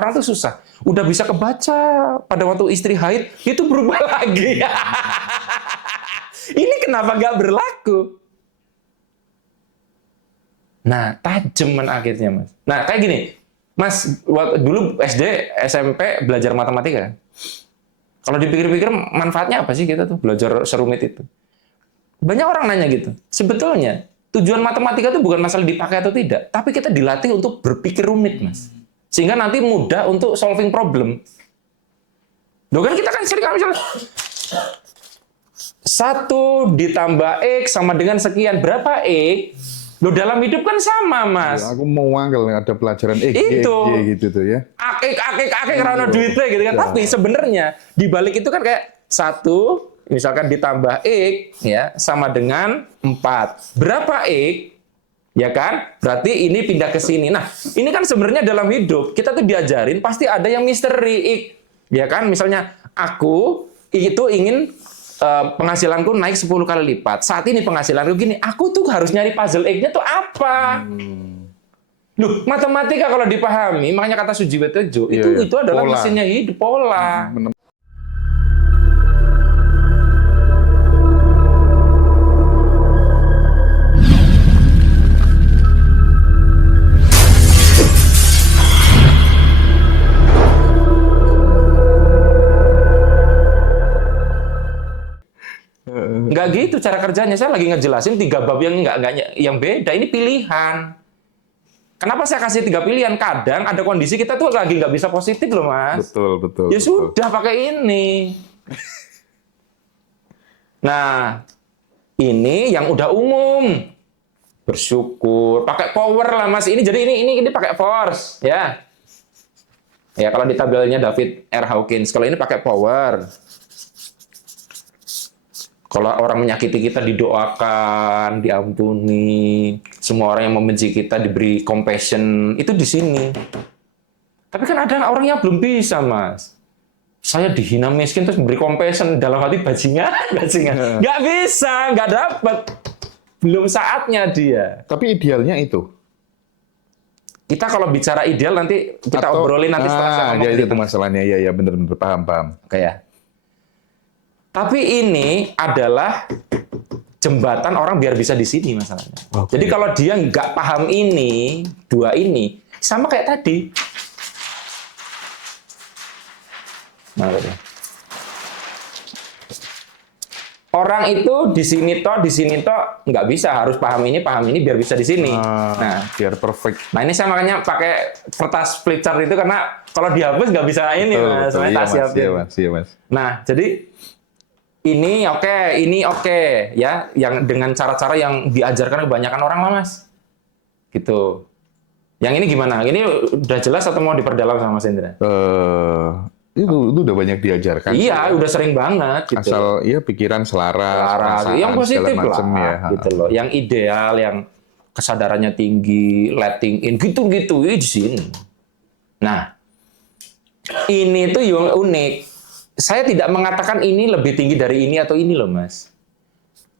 Orang tuh susah. Udah bisa kebaca pada waktu istri haid, itu berubah lagi. Ini kenapa nggak berlaku? Nah, tajeman akhirnya, Mas. Nah, kayak gini. Mas, dulu SD, SMP belajar matematika. Kalau dipikir-pikir, manfaatnya apa sih kita tuh belajar serumit itu? Banyak orang nanya gitu. Sebetulnya, tujuan matematika itu bukan masalah dipakai atau tidak, tapi kita dilatih untuk berpikir rumit, Mas. Sehingga nanti mudah untuk solving problem. Loh kan kita kan sering misalnya 1 ditambah X sama dengan sekian. Berapa X? Loh dalam hidup kan sama, Mas. Ya, aku mau wangkel ada pelajaran itu gitu tuh ya. Akik karena duitnya gitu kan. Ya. Tapi sebenarnya di balik itu kan kayak 1 misalkan ditambah X ya sama dengan 4. Berapa X? Ya kan? Berarti ini pindah ke sini. Nah, ini kan sebenarnya dalam hidup kita tuh diajarin pasti ada yang misteri. Ya kan? Misalnya aku itu ingin penghasilanku naik 10 kali lipat. Saat ini penghasilanku gini, aku tuh harus nyari puzzle X-nya tuh apa? Loh, matematika kalau dipahami, makanya kata Sujiwo Tejo, itu adalah pola. Mesinnya hidup, pola. Nggak gitu cara kerjanya. Saya lagi ngejelasin 3 bab yang beda. Ini pilihan. Kenapa saya kasih 3 pilihan? Kadang ada kondisi kita tuh lagi nggak bisa positif loh, Mas. Betul. Ya sudah pakai ini. Nah, ini yang udah umum. Bersyukur. Pakai power lah, Mas. Ini jadi ini pakai force, ya. Ya kalau di tabelnya David R. Hawkins, kalau ini pakai power. Kalau orang menyakiti kita didoakan, diampuni. Semua orang yang membenci kita diberi compassion. Itu di sini. Tapi kan ada orang yang belum bisa, Mas. Saya dihina miskin terus memberi compassion dalam hati bajingan. Nggak bisa, nggak dapat. Belum saatnya dia. Tapi idealnya itu. Kita kalau bicara ideal nanti kita obrolin nanti setelah saya ngomong. Itu masalahnya. Iya, benar-benar paham. Kayak. Tapi ini adalah jembatan orang biar bisa di sini masalahnya. Okay. Jadi kalau dia nggak paham ini, 2 ini, sama kayak tadi. Nah, orang itu di sini toh nggak bisa, harus paham ini biar bisa di sini. Nah, biar perfect. Nah ini saya makanya pakai kertas flip chart itu karena kalau dihapus nggak bisa ini, Mas. Iya, Mas. Nah, jadi ini oke, ya, yang dengan cara-cara yang diajarkan kebanyakan orang lah, Mas. Gitu. Yang ini gimana? Ini udah jelas atau mau diperdalam sama Mas Hendra? Itu udah banyak diajarkan. Iya, udah sering banget. Gitu. Asal ya pikiran selaras, yang positif lah, ya. Gitu loh. Yang ideal, yang kesadarannya tinggi, letting in, gitu-gitu izin. Nah, ini tuh yang unik. Saya tidak mengatakan ini lebih tinggi dari ini atau ini loh, Mas.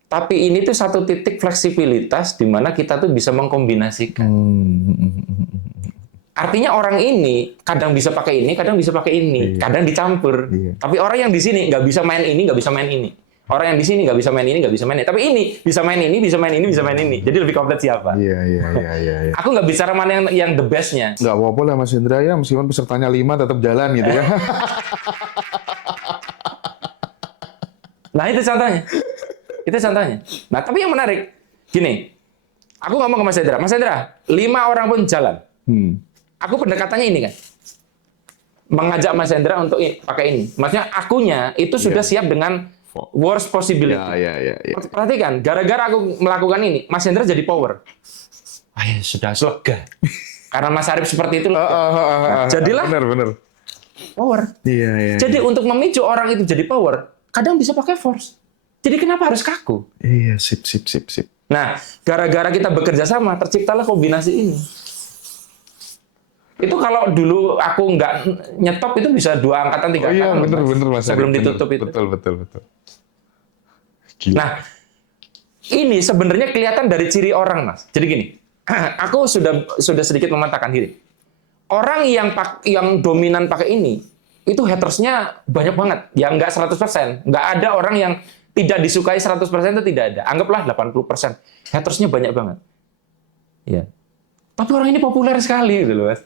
Tapi ini tuh satu titik fleksibilitas di mana kita tuh bisa mengkombinasikan. Artinya orang ini kadang bisa pakai ini, kadang bisa pakai ini, kadang dicampur. Tapi orang yang di sini nggak bisa main ini, nggak bisa main ini. Orang yang di sini nggak bisa main ini, nggak bisa main ini. Tapi ini bisa main ini, bisa main ini, bisa main ini. Jadi lebih komplit siapa? Iya. Aku nggak bicara mana yang the best-nya. Nggak apa-apa lah, Mas Hendra ya. Meskipun pesertanya 5 tetap jalan gitu ya. Nah itu contohnya. Nah tapi yang menarik, gini, aku ngomong ke Mas Hendra, 5 orang pun jalan. Aku pendekatannya ini kan, mengajak Mas Hendra untuk pakai ini. Maksudnya akunya itu sudah siap dengan worst possibility. Iya. Perhatikan, gara-gara aku melakukan ini, Mas Hendra jadi power. Sudah lega. Karena Mas Arif seperti itu loh. Jadilah bener. Power. Iya. Jadi untuk memicu orang itu jadi power, kadang bisa pakai force. Jadi kenapa harus kaku? Iya, sip. Nah, gara-gara kita bekerja sama, terciptalah kombinasi ini. Itu kalau dulu aku nggak nyetop itu bisa 2 angkatan 3 angkatan. Iya, bener Mas. Sebelum ditutup itu. Betul. Gila. Nah, ini sebenarnya kelihatan dari ciri orang, Mas. Jadi gini, aku sudah sedikit mematakan diri. orang yang dominan pakai ini, itu hatersnya banyak banget. Ya nggak 100%. Nggak ada orang yang tidak disukai 100% itu tidak ada. Anggaplah 80%. Hatersnya banyak banget. Ya. Tapi orang ini populer sekali gitu loh, Mas.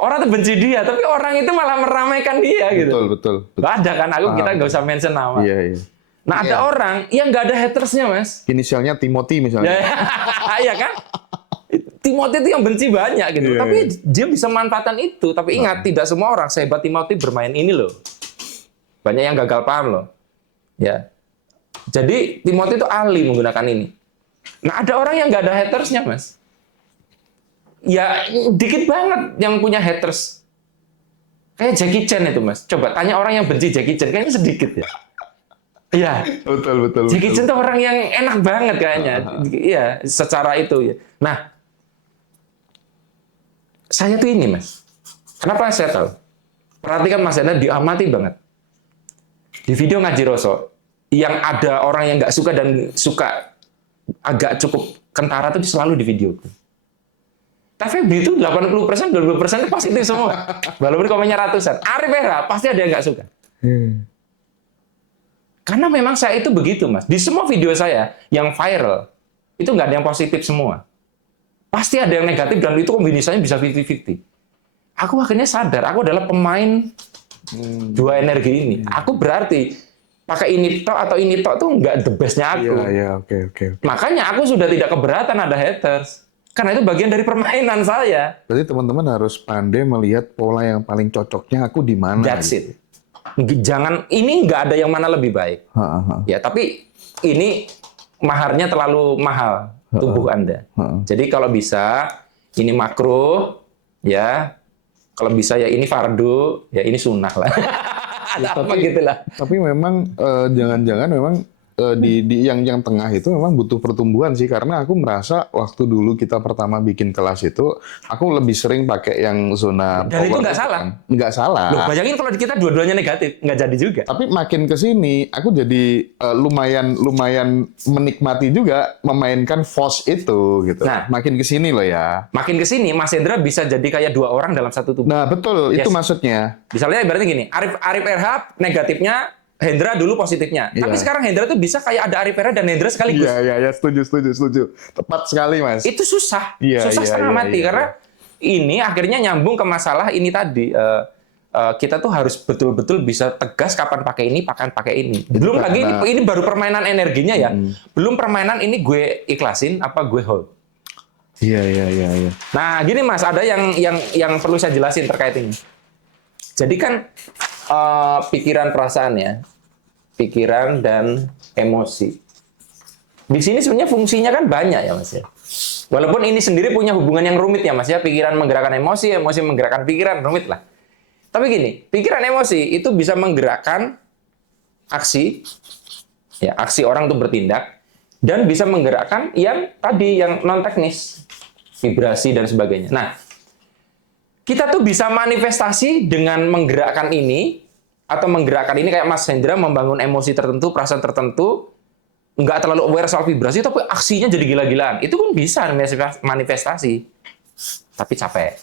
Orang tuh benci dia, tapi orang itu malah meramaikan dia gitu. Betul. Nggak ada kan, kita nggak usah mention nama. Iya. Nah, ada orang yang nggak ada hatersnya, Mas. Inisialnya Timothy misalnya. Iya kan? Timothy itu yang benci banyak gitu. Iya, Tapi dia bisa manfaatkan itu. Tapi ingat, tidak semua orang sehebat Timothy bermain ini loh. Banyak yang gagal paham loh. Ya. Jadi Timothy itu ahli menggunakan ini. Nah, ada orang yang nggak ada hatersnya, Mas. Ya, dikit banget yang punya haters. Kayak Jackie Chan itu, Mas. Coba tanya orang yang benci Jackie Chan, kayaknya sedikit ya. Iya. Betul. Jackie Chan itu orang yang enak banget kayaknya. Iya, secara itu ya. Nah, saya tuh ini, Mas. Kenapa saya tahu? Perhatikan Mas Hendra, diamati banget. Di video Ngaji Roso, yang ada orang yang nggak suka dan suka agak cukup kentara itu selalu di video. TVB itu 80%, 20% itu positif semua. Walaupun komennya ratusan. Arif Era pasti ada yang nggak suka. Karena memang saya itu begitu, Mas. Di semua video saya yang viral, itu nggak ada yang positif semua. Pasti ada yang negatif dan itu kombinasinya bisa 50-50. Aku akhirnya sadar, aku adalah pemain dua energi ini. Aku berarti pakai ini tok atau ini tok tuh nggak the best-nya aku. Iya, oke. Makanya aku sudah tidak keberatan ada haters. Karena itu bagian dari permainan saya. Berarti teman-teman harus pandai melihat pola yang paling cocoknya aku di mana. That's it. Jangan, ini nggak ada yang mana lebih baik. Ya, tapi ini maharnya terlalu mahal tubuh Anda. Jadi kalau bisa ini makruh, ya. Kalau bisa ya ini fardu, ya ini sunnah lah. Ada apa gitulah. Tapi memang jangan-jangan memang di yang tengah itu memang butuh pertumbuhan sih, karena aku merasa waktu dulu kita pertama bikin kelas itu aku lebih sering pakai yang zona Dan itu power nggak itu salah. kan. Nggak salah. Loh, bayangin kalau kita dua-duanya negatif, nggak jadi juga. Tapi makin ke sini aku jadi lumayan menikmati juga memainkan force itu gitu. Nah, makin ke sini loh ya. Makin ke sini Mas Hendra bisa jadi kayak dua orang dalam satu tubuh. Nah, betul, itu Yes. maksudnya. Misalnya berarti gini, Arif RH negatifnya, Hendra dulu positifnya. Iya. Tapi sekarang Hendra tuh bisa kayak ada Arif RH dan Hendra sekaligus. Iya, setuju. Tepat sekali, Mas. Itu susah. Iya, Susah iya, setengah iya, mati. iya. Karena ini akhirnya nyambung ke masalah ini tadi. Kita tuh harus betul-betul bisa tegas kapan pakai ini, kapan pakai ini. Belum lagi ini baru permainan energinya ya. Belum permainan ini gue ikhlasin apa gue hold. Iya. Nah, gini Mas, ada yang perlu saya jelasin terkait ini. Jadi kan pikiran perasaan ya, pikiran dan emosi. Di sini sebenarnya fungsinya kan banyak ya Mas ya. Walaupun ini sendiri punya hubungan yang rumit ya Mas ya, pikiran menggerakkan emosi, emosi menggerakkan pikiran, rumit lah. Tapi gini, pikiran emosi itu bisa menggerakkan aksi, ya aksi orang untuk bertindak, dan bisa menggerakkan yang tadi yang non teknis, vibrasi dan sebagainya. Nah, kita tuh bisa manifestasi dengan menggerakkan ini atau menggerakkan ini kayak Mas Hendra membangun emosi tertentu, perasaan tertentu, nggak terlalu aware soal vibrasi, tapi aksinya jadi gila-gilaan. Itu pun bisa manifestasi, tapi capek,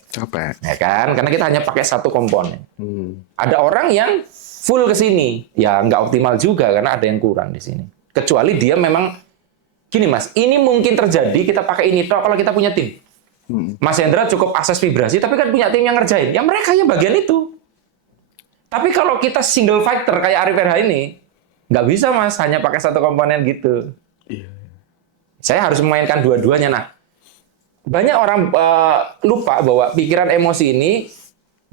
ya kan? Karena kita hanya pakai satu komponen. Ada orang yang full ke sini, ya nggak optimal juga karena ada yang kurang di sini. Kecuali dia memang gini Mas, ini mungkin terjadi kita pakai ini toh kalau kita punya tim. Mas Hendra cukup akses vibrasi, tapi kan punya tim yang ngerjain. Ya mereka yang bagian itu. Tapi kalau kita single fighter kayak Arif RH ini, nggak bisa Mas, hanya pakai satu komponen gitu. Iya. Saya harus memainkan dua-duanya. Nah, banyak orang lupa bahwa pikiran emosi ini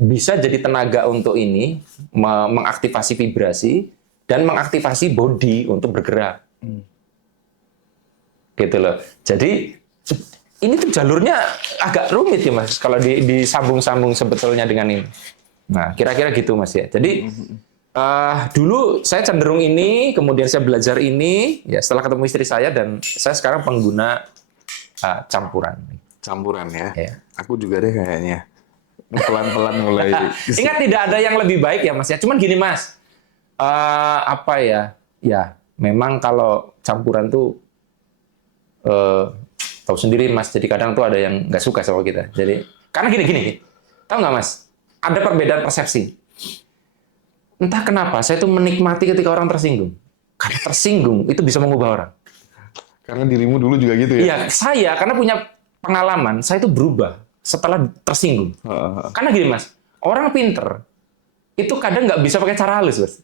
bisa jadi tenaga untuk ini, mengaktifasi vibrasi, dan mengaktifasi body untuk bergerak. Gitu loh. Jadi, ini tuh jalurnya agak rumit ya Mas, kalau disambung-sambung sebetulnya dengan ini. Nah, kira-kira gitu Mas ya. Jadi, dulu saya cenderung ini, kemudian saya belajar ini, ya setelah ketemu istri saya, dan saya sekarang pengguna campuran. Campuran ya. Ya. Aku juga deh kayaknya. Pelan-pelan mulai. Ingat tidak ada yang lebih baik ya Mas ya. Cuman gini Mas, apa ya? Ya, memang kalau campuran tuh tahu sendiri Mas. Jadi kadang tuh ada yang nggak suka sama kita. Jadi karena gini. Tahu nggak Mas? Ada perbedaan persepsi. Entah kenapa, saya tuh menikmati ketika orang tersinggung. Karena tersinggung itu bisa mengubah orang. Karena dirimu dulu juga gitu ya? Iya, saya karena punya pengalaman, saya itu berubah setelah tersinggung. Karena gini Mas, orang pinter itu kadang nggak bisa pakai cara halus, Mas.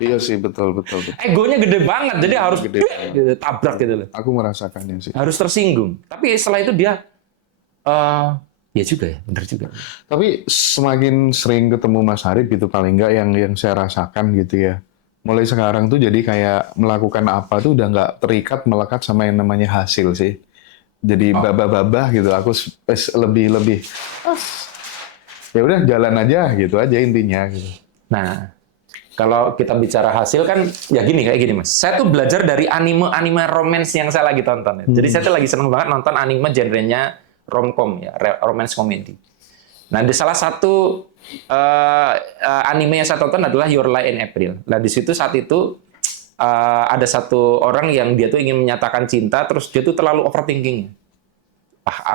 Iya sih, betul. Egonya gede banget, jadi harus Gede banget. gitu, tabrak gitu loh. Aku merasakannya sih. Harus tersinggung. Tapi setelah itu dia, ya juga ya, benar juga. Tapi semakin sering ketemu Mas Arif gitu, paling nggak yang saya rasakan gitu ya. Mulai sekarang tuh jadi kayak melakukan apa tuh udah nggak terikat melekat sama yang namanya hasil sih. Jadi babah-babah gitu. Aku lebih ya udah jalan aja gitu aja intinya gitu. Nah, kalau kita bicara hasil kan, ya kayak gini Mas. Saya tuh belajar dari anime romance yang saya lagi tonton. Ya. Jadi saya tuh lagi seneng banget nonton anime genrenya romcom ya, romance comedy. Nah, di salah satu anime yang saya tonton adalah Your Lie in April. Nah, di situ saat itu ada satu orang yang dia tuh ingin menyatakan cinta, terus dia tuh terlalu overthinking.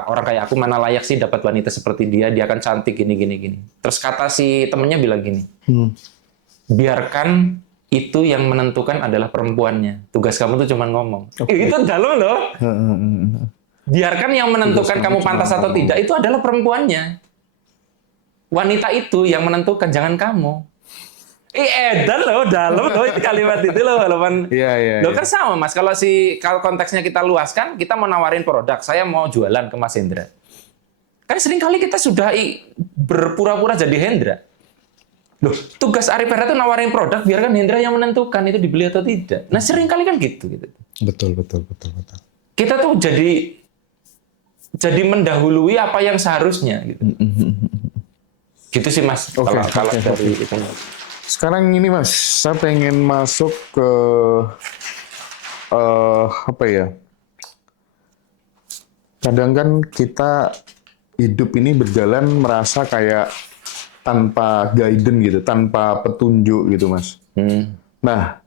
Orang kayak aku mana layak sih dapat wanita seperti dia kan cantik gini. Terus kata si temennya bilang gini, biarkan itu yang menentukan adalah perempuannya. Tugas kamu tuh cuma ngomong. Itu dalam loh. Biarkan yang menentukan kamu pantas atau tidak itu adalah perempuannya. Wanita itu yang menentukan, jangan kamu. Edan loh, dalam loh itu kalimat itu loh, walaupun Iya. kan sama Mas. Kalau konteksnya kita luaskan, kita mau nawarin produk, saya mau jualan ke Mas Hendra. Kan sering kali kita sudah berpura-pura jadi Hendra. Loh, tugas Arif Hera itu nawarin produk, biarkan Hendra yang menentukan itu dibeli atau tidak. Nah, sering kali kan gitu. Betul. Kita tuh jadi mendahului apa yang seharusnya gitu. Gitu sih Mas. Oke. Kalau dari itu. Sekarang ini Mas, saya pengen masuk ke apa ya? Kadang kan kita hidup ini berjalan merasa kayak tanpa guidance gitu, tanpa petunjuk gitu Mas. Nah,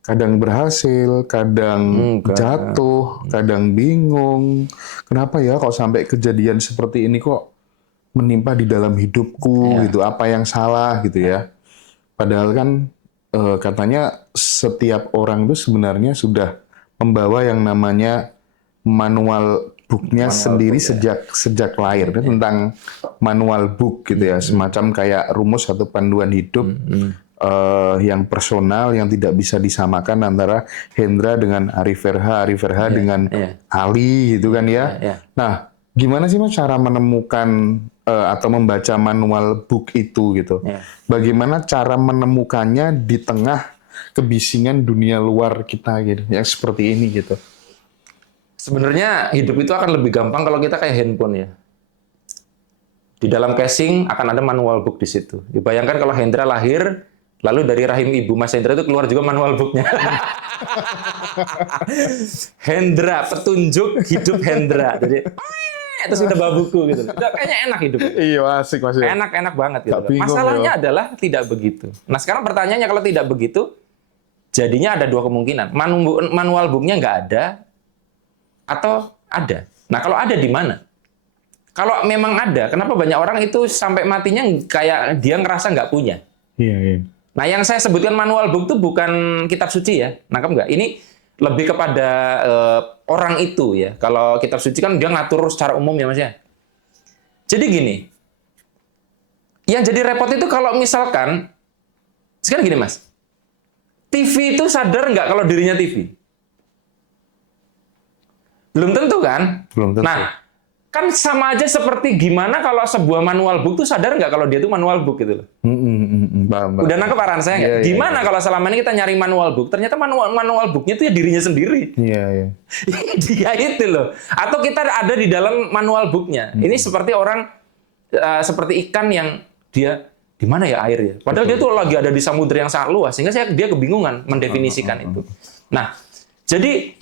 kadang berhasil, kadang jatuh, kadang bingung. Kenapa ya kok sampai kejadian seperti ini kok menimpa di dalam hidupku gitu? Apa yang salah gitu ya? Padahal kan katanya setiap orang itu sebenarnya sudah membawa yang namanya manual book-nya sendiri sejak lahir. Tentang manual book gitu ya, semacam kayak rumus atau panduan hidup yang personal, yang tidak bisa disamakan antara Hendra dengan Arif Verha dengan Ali gitu kan ya. Nah, gimana sih Mas cara menemukan atau membaca manual book itu gitu? Bagaimana cara menemukannya di tengah kebisingan dunia luar kita gitu, yang seperti ini gitu? Sebenarnya hidup itu akan lebih gampang kalau kita kayak handphone ya. Di dalam casing akan ada manual book di situ. Dibayangkan kalau Hendra lahir, lalu dari rahim ibu Mas Hendra itu keluar juga manual booknya. Hendra, petunjuk hidup Hendra. Jadi itu sudah bawa buku gitu. Kayaknya enak hidup. Iya, asik Mas. Enak banget gitu. Bingung, Masalahnya adalah tidak begitu. Nah, sekarang pertanyaannya kalau tidak begitu, jadinya ada dua kemungkinan. Manual booknya nggak ada, atau ada. Nah, kalau ada di mana? Kalau memang ada, kenapa banyak orang itu sampai matinya kayak dia ngerasa nggak punya? Iya. Nah, yang saya sebutkan manual book itu bukan kitab suci ya, nangkep nggak? Ini lebih kepada orang itu ya. Kalau kitab suci kan dia ngatur secara umum ya Mas ya. Jadi gini, yang jadi repot itu kalau misalkan, sekarang gini Mas, TV itu sadar nggak kalau dirinya TV? Belum tentu kan? Belum tentu. Nah, kan sama aja seperti gimana kalau sebuah manual book tuh sadar nggak kalau dia tuh manual book gitu loh. Udah nangkep arahan saya nggak? Gimana kalau selama ini kita nyari manual book, ternyata manual booknya itu ya dirinya sendiri. Iya. Dia itu loh. Atau kita ada di dalam manual booknya. Ini seperti orang, seperti ikan yang dia di mana ya air ya? Padahal dia tuh lagi ada di samudera yang sangat luas, sehingga dia kebingungan mendefinisikan itu. Nah, jadi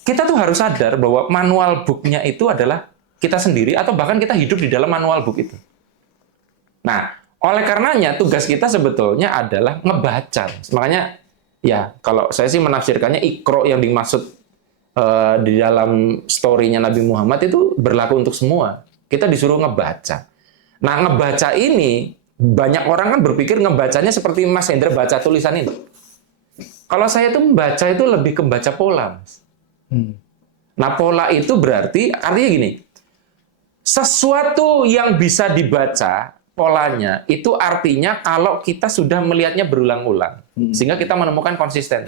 kita tuh harus sadar bahwa manual booknya itu adalah kita sendiri, atau bahkan kita hidup di dalam manual book itu. Nah, oleh karenanya tugas kita sebetulnya adalah ngebaca. Makanya ya kalau saya sih menafsirkannya Iqra yang dimaksud di dalam story-nya Nabi Muhammad itu berlaku untuk semua. Kita disuruh ngebaca. Nah, ngebaca ini, banyak orang kan berpikir ngebacanya seperti Mas Hendra baca tulisan ini. Kalau saya tuh membaca itu lebih ke baca pola, Mas. Nah, pola itu berarti, artinya gini, sesuatu yang bisa dibaca, polanya, itu artinya kalau kita sudah melihatnya berulang-ulang. Sehingga kita menemukan konsisten.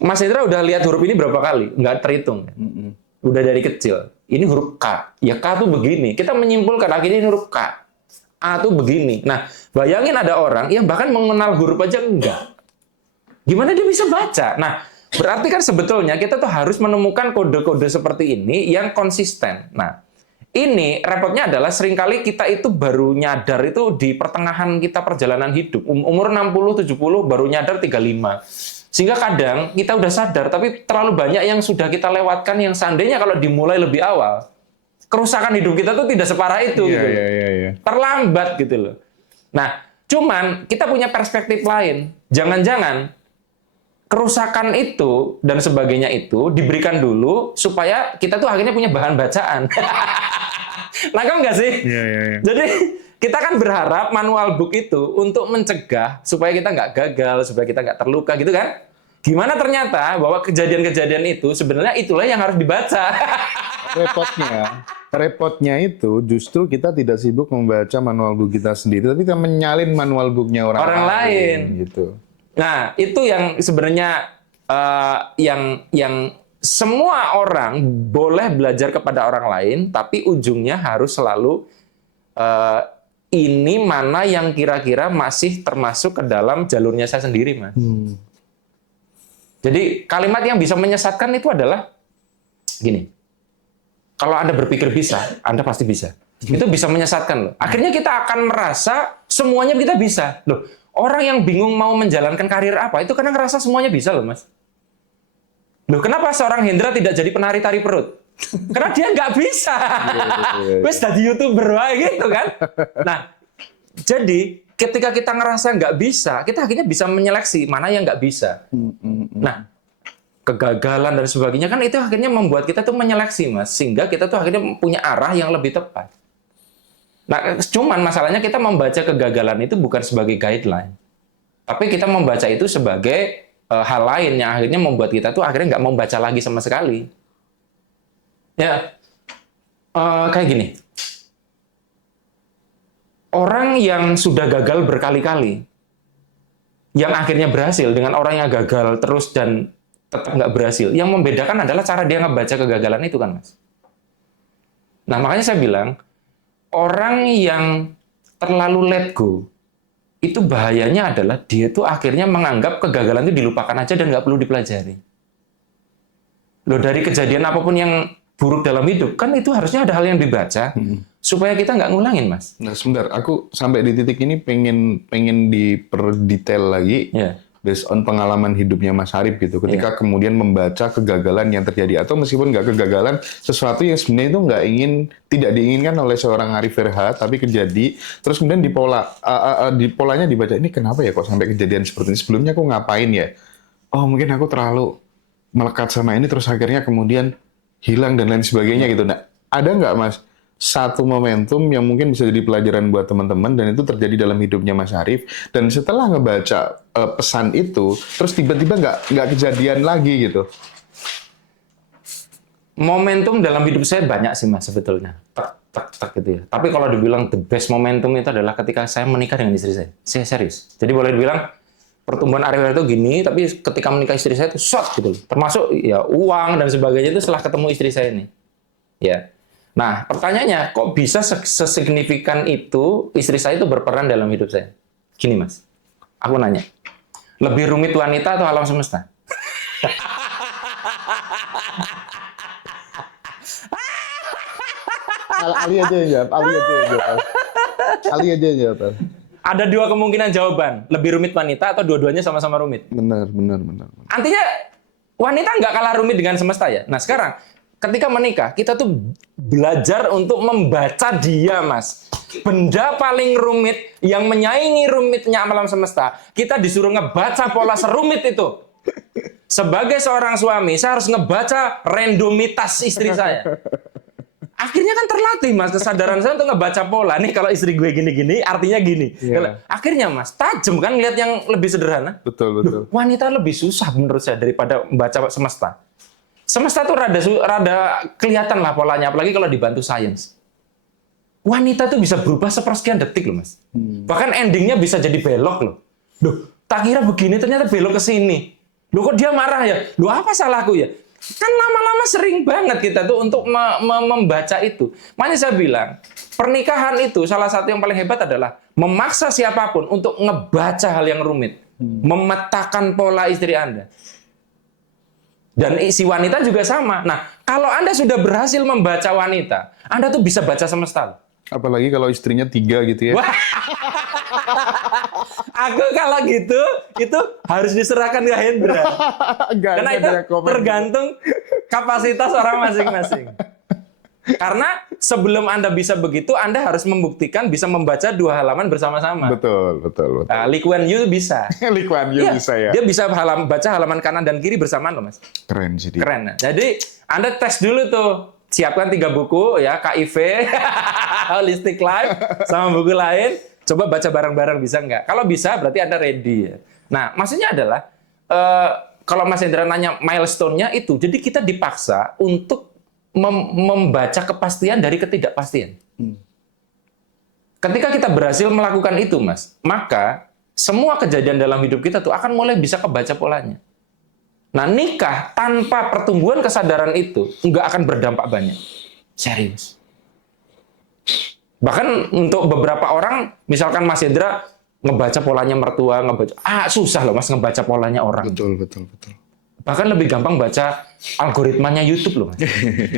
Mas Hendra udah lihat huruf ini berapa kali? Nggak terhitung. Udah dari kecil. Ini huruf K. Ya K tuh begini. Kita menyimpulkan akhirnya ini huruf K. A tuh begini. Nah, bayangin ada orang yang bahkan mengenal huruf aja enggak. Gimana dia bisa baca? Nah, berarti kan sebetulnya kita tuh harus menemukan kode-kode seperti ini yang konsisten. Nah, ini repotnya adalah seringkali kita itu baru nyadar itu di pertengahan kita perjalanan hidup. Umur 60-70 baru nyadar 35. Sehingga kadang kita udah sadar, tapi terlalu banyak yang sudah kita lewatkan yang seandainya kalau dimulai lebih awal, kerusakan hidup kita tuh tidak separah itu. Gitu. Terlambat gitu loh. Nah, cuman kita punya perspektif lain. Jangan-jangan kerusakan itu dan sebagainya itu diberikan dulu supaya kita tuh akhirnya punya bahan bacaan. Nangkep nggak sih? Jadi kita kan berharap manual book itu untuk mencegah supaya kita nggak gagal, supaya kita nggak terluka gitu kan? Gimana ternyata bahwa kejadian-kejadian itu sebenarnya itulah yang harus dibaca. Repotnya itu justru kita tidak sibuk membaca manual book kita sendiri, tapi kita menyalin manual booknya orang lain. Gitu. Nah, itu yang sebenarnya yang semua orang boleh belajar kepada orang lain, tapi ujungnya harus selalu ini mana yang kira-kira masih termasuk ke dalam jalurnya saya sendiri, Mas. Jadi kalimat yang bisa menyesatkan itu adalah gini. Kalau Anda berpikir bisa, Anda pasti bisa. Itu bisa menyesatkan loh. Akhirnya kita akan merasa semuanya kita bisa. Loh, orang yang bingung mau menjalankan karir apa, itu karena ngerasa semuanya bisa loh, Mas. Loh, kenapa seorang Hendra tidak jadi penari tari perut? Karena dia nggak bisa. Wes jadi YouTuber wae gitu kan. Nah, jadi ketika kita ngerasa nggak bisa, kita akhirnya bisa menyeleksi mana yang nggak bisa. Nah, kegagalan dan sebagainya kan itu akhirnya membuat kita tuh menyeleksi, Mas. Sehingga kita tuh akhirnya punya arah yang lebih tepat. Nah, cuman masalahnya kita membaca kegagalan itu bukan sebagai guideline. Tapi kita membaca itu sebagai hal lain yang akhirnya membuat kita tuh akhirnya nggak mau baca lagi sama sekali. Ya, kayak gini. Orang yang sudah gagal berkali-kali, yang akhirnya berhasil dengan orang yang gagal terus dan tetap nggak berhasil, yang membedakan adalah cara dia ngebaca kegagalan itu kan, Mas. Nah, makanya saya bilang, orang yang terlalu let go, itu bahayanya adalah dia tuh akhirnya menganggap kegagalan itu dilupakan aja dan nggak perlu dipelajari. Loh, dari kejadian apapun yang buruk dalam hidup, kan itu harusnya ada hal yang dibaca supaya kita nggak ngulangin, Mas. Nah, sebentar, aku sampai di titik ini pengen diperdetail lagi, based on pengalaman hidupnya Mas Arif gitu. Ketika kemudian membaca kegagalan yang terjadi, atau meskipun nggak kegagalan, sesuatu yang sebenarnya itu tidak diinginkan oleh seorang Arif RH, tapi terjadi, terus kemudian di polanya dibaca, ini kenapa ya kok sampai kejadian seperti ini? Sebelumnya aku ngapain ya? Oh, mungkin aku terlalu melekat sama ini, terus akhirnya kemudian hilang dan lain sebagainya gitu. Nah, ada nggak, Mas, satu momentum yang mungkin bisa jadi pelajaran buat teman-teman dan itu terjadi dalam hidupnya Mas Arif, dan setelah ngebaca pesan itu terus tiba-tiba nggak kejadian lagi gitu? Momentum dalam hidup saya banyak sih, Mas, sebetulnya. Tak gitu ya. Tapi kalau dibilang the best momentum itu adalah ketika saya menikah dengan istri saya. Saya serius. Jadi boleh dibilang pertumbuhan Arif itu gini, tapi ketika menikah istri saya itu shot gitu. Termasuk ya uang dan sebagainya itu setelah ketemu istri saya ini. Ya. Nah, pertanyaannya, kok bisa sesignifikan itu istri saya itu berperan dalam hidup saya? Gini, Mas. Aku nanya. Lebih rumit wanita atau alam semesta? Ali aja yang jawab. Ada dua kemungkinan jawaban. Lebih rumit wanita atau dua-duanya sama-sama rumit? Benar. Artinya, wanita nggak kalah rumit dengan semesta ya? Nah, sekarang, ketika menikah, kita tuh belajar untuk membaca dia, Mas. Benda paling rumit yang menyaingi rumitnya alam semesta, kita disuruh ngebaca pola serumit itu. Sebagai seorang suami, saya harus ngebaca randomitas istri saya. akhirnya kan terlatih Mas kesadaran saya untuk ngebaca pola. Nih kalau istri gue gini-gini, artinya gini. Iya. Akhirnya Mas, tajam kan lihat yang lebih sederhana. Betul, betul. Wanita lebih susah menurut saya daripada membaca semesta. Semesta tuh rada kelihatan lah polanya, apalagi kalau dibantu sains. Wanita tuh bisa berubah sepersekian detik loh Mas. Bahkan endingnya bisa jadi belok loh. Loh, tak kira begini ternyata belok ke sini. Loh kok dia marah ya? Loh apa salahku ya? Kan lama-lama sering banget kita tuh untuk membaca itu. Makanya saya bilang, pernikahan itu salah satu yang paling hebat adalah memaksa siapapun untuk ngebaca hal yang rumit. Memetakan pola istri Anda. Dan si wanita juga sama. Nah, kalau Anda sudah berhasil membaca wanita, Anda tuh bisa baca semesta. Apalagi kalau istrinya 3 gitu ya. Wah. Aku kalau gitu, itu harus diserahkan ke Hendra. Karena itu tergantung kapasitas orang masing-masing. Karena sebelum Anda bisa begitu, Anda harus membuktikan bisa membaca 2 halaman bersama-sama. Betul, betul, betul. Nah, Lee Kuan Yew bisa. Lee Kuan Yew bisa ya. Dia bisa baca halaman kanan dan kiri bersamaan loh, Mas. Keren sih dia. Keren. Nah, jadi Anda tes dulu tuh. Siapkan 3 buku ya, KIV, Holistic Life, sama buku lain. Coba baca bareng-bareng bisa nggak? Kalau bisa berarti Anda ready ya. Nah, maksudnya adalah kalau Mas Hendra nanya milestone-nya itu, jadi kita dipaksa untuk membaca kepastian dari ketidakpastian. Ketika kita berhasil melakukan itu, Mas, maka semua kejadian dalam hidup kita tuh akan mulai bisa kebaca polanya. Nah, nikah tanpa pertumbuhan kesadaran itu nggak akan berdampak banyak. Serius. Bahkan untuk beberapa orang, misalkan Mas Hendra ngebaca polanya mertua, susah loh Mas ngebaca polanya orang. Betul, betul, betul. Bahkan lebih gampang baca algoritmanya YouTube loh Mas.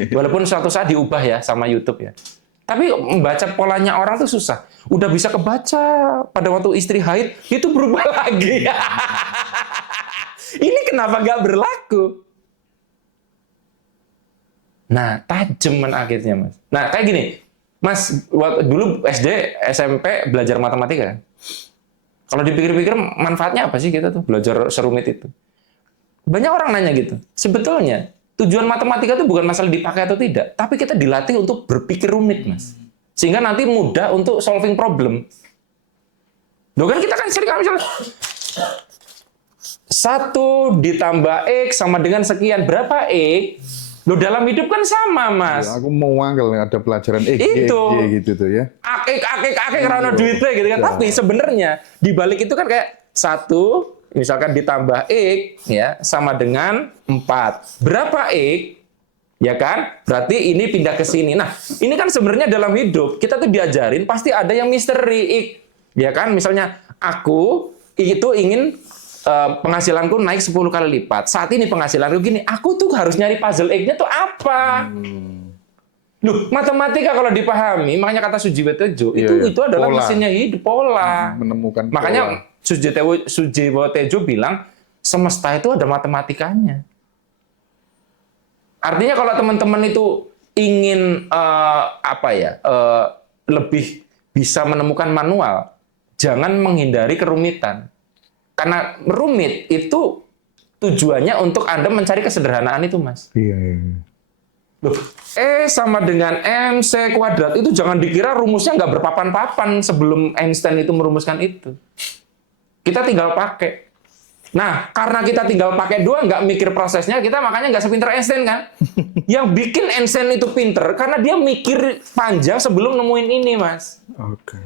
Walaupun suatu saat diubah ya sama YouTube ya. Tapi membaca polanya orang tuh susah. Udah bisa kebaca pada waktu istri haid, itu berubah lagi. Ini kenapa nggak berlaku? Nah, tajeman akhirnya, Mas. Nah, kayak gini. Mas, dulu SD, SMP belajar matematika kan? Kalau dipikir-pikir manfaatnya apa sih kita tuh belajar serumit itu? Banyak orang nanya gitu. Sebetulnya, tujuan matematika itu bukan masalah dipakai atau tidak, tapi kita dilatih untuk berpikir rumit, Mas. Sehingga nanti mudah untuk solving problem. Loh kan kita kan sering misalnya 1 ditambah X sama dengan sekian. Berapa X? Loh dalam hidup kan sama, Mas. Ya, aku mau angkel ada pelajaran X, itu. Y, gitu tuh ya. Akik karena duitnya gitu kan. Tapi sebenarnya di balik itu kan kayak 1 misalkan ditambah X ya sama dengan 4. Berapa X? Ya kan? Berarti ini pindah ke sini. Nah, ini kan sebenarnya dalam hidup kita tuh diajarin pasti ada yang misteri X. Ya kan? Misalnya aku itu ingin penghasilanku naik 10 kali lipat. Saat ini penghasilanku gini, aku tuh harus nyari puzzle X-nya tuh apa? Loh, matematika kalau dipahami, makanya kata Sujiwo Tejo, itu adalah pola. mesinnya hidup, pola. Menemukan makanya Sujiwo Tejo bilang, semesta itu ada matematikanya. Artinya kalau teman-teman itu ingin lebih bisa menemukan manual, jangan menghindari kerumitan. Karena rumit itu tujuannya untuk Anda mencari kesederhanaan itu, Mas. Iya. Loh, sama dengan MC kuadrat itu jangan dikira rumusnya nggak berpapan-papan sebelum Einstein itu merumuskan itu. Kita tinggal pakai. Nah, karena kita tinggal pakai doang, nggak mikir prosesnya, kita makanya nggak sepinter Einstein kan? Yang bikin Einstein itu pinter karena dia mikir panjang sebelum nemuin ini, Mas. Oke.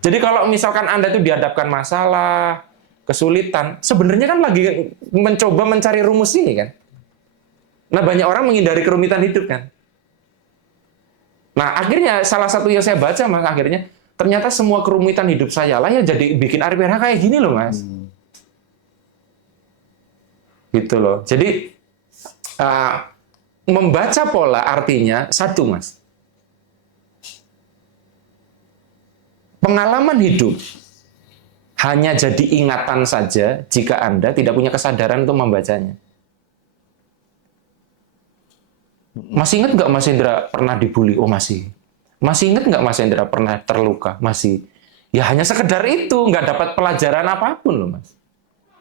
Jadi kalau misalkan Anda itu dihadapkan masalah, kesulitan, sebenarnya kan lagi mencoba mencari rumus ini kan. Nah, banyak orang menghindari kerumitan hidup kan. Nah, akhirnya salah satu yang saya baca, Mas, akhirnya ternyata semua kerumitan hidup saya lah ya jadi bikin Arif RH kayak gini loh, Mas. Gitu loh. Jadi membaca pola artinya satu, Mas. Pengalaman hidup hanya jadi ingatan saja jika Anda tidak punya kesadaran untuk membacanya. Masih ingat nggak Mas Hendra pernah dibully? Oh masih. Masih ingat nggak Mas Hendra pernah terluka? Masih. Ya hanya sekedar itu, nggak dapat pelajaran apapun loh Mas.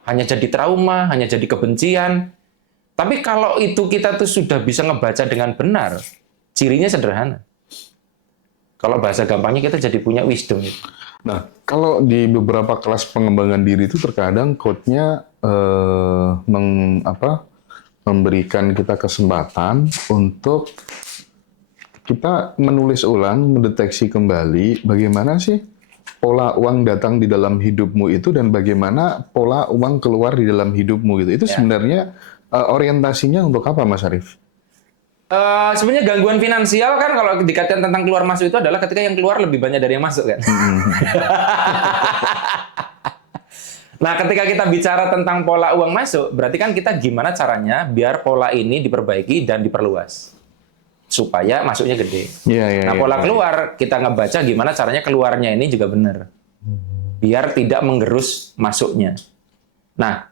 Hanya jadi trauma, hanya jadi kebencian. Tapi kalau itu kita tuh sudah bisa ngebaca dengan benar, Cirinya sederhana. Kalau bahasa gampangnya kita jadi punya wisdom. Nah, kalau di beberapa kelas pengembangan diri itu terkadang coach-nya memberikan kita kesempatan untuk kita menulis ulang, mendeteksi kembali bagaimana sih pola uang datang di dalam hidupmu itu dan bagaimana pola uang keluar di dalam hidupmu gitu. Itu sebenarnya orientasinya untuk apa, Mas Arief? Sebenarnya gangguan finansial kan kalau dikatakan tentang keluar masuk itu adalah ketika yang keluar lebih banyak dari yang masuk kan. Nah, ketika kita bicara tentang pola uang masuk, berarti kan kita gimana caranya biar pola ini diperbaiki dan diperluas supaya masuknya gede. Nah, pola keluar kita ngebaca gimana caranya keluarnya ini juga benar. Biar tidak menggerus masuknya. Nah,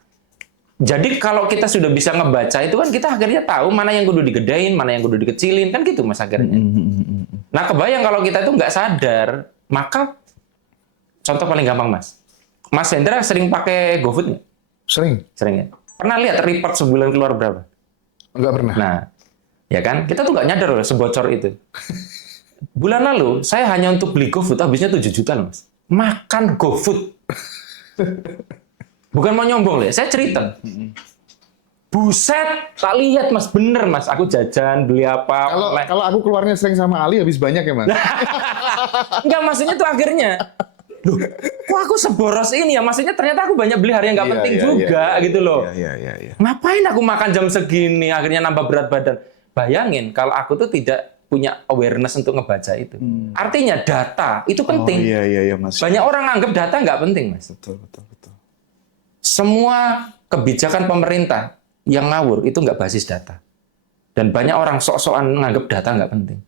jadi kalau kita sudah bisa ngebaca itu kan kita akhirnya tahu mana yang kudu digedein, mana yang kudu dikecilin, kan gitu Mas akhirnya. Nah, kebayang kalau kita itu nggak sadar, maka contoh paling gampang Mas. Mas Hendra sering pakai GoFood nggak? Sering. Sering ya? Pernah lihat report sebulan keluar berapa? Nggak pernah. Nah, ya kan? Kita tuh nggak nyadar loh sebocor itu. Bulan lalu, saya hanya untuk beli GoFood, habisnya 7 juta loh, Mas. Makan GoFood. Bukan mau nyombong loh, saya cerita. Buset, tak lihat Mas, bener Mas. Aku jajan, beli apa. Kalau aku keluarnya sering sama Ali, habis banyak ya Mas? Enggak, maksudnya tuh akhirnya. Loh, kok aku seboros ini ya? Maksudnya ternyata aku banyak beli hari yang nggak penting juga gitu loh. Iya. Ngapain aku makan jam segini, akhirnya nambah berat badan. Bayangin kalau aku tuh tidak punya awareness untuk ngebaca itu. Artinya data itu penting. Iya Mas. Banyak orang anggap data nggak penting, Mas. Betul. Semua kebijakan pemerintah yang ngawur itu nggak basis data. Dan banyak orang sok-sokan nganggap data nggak penting.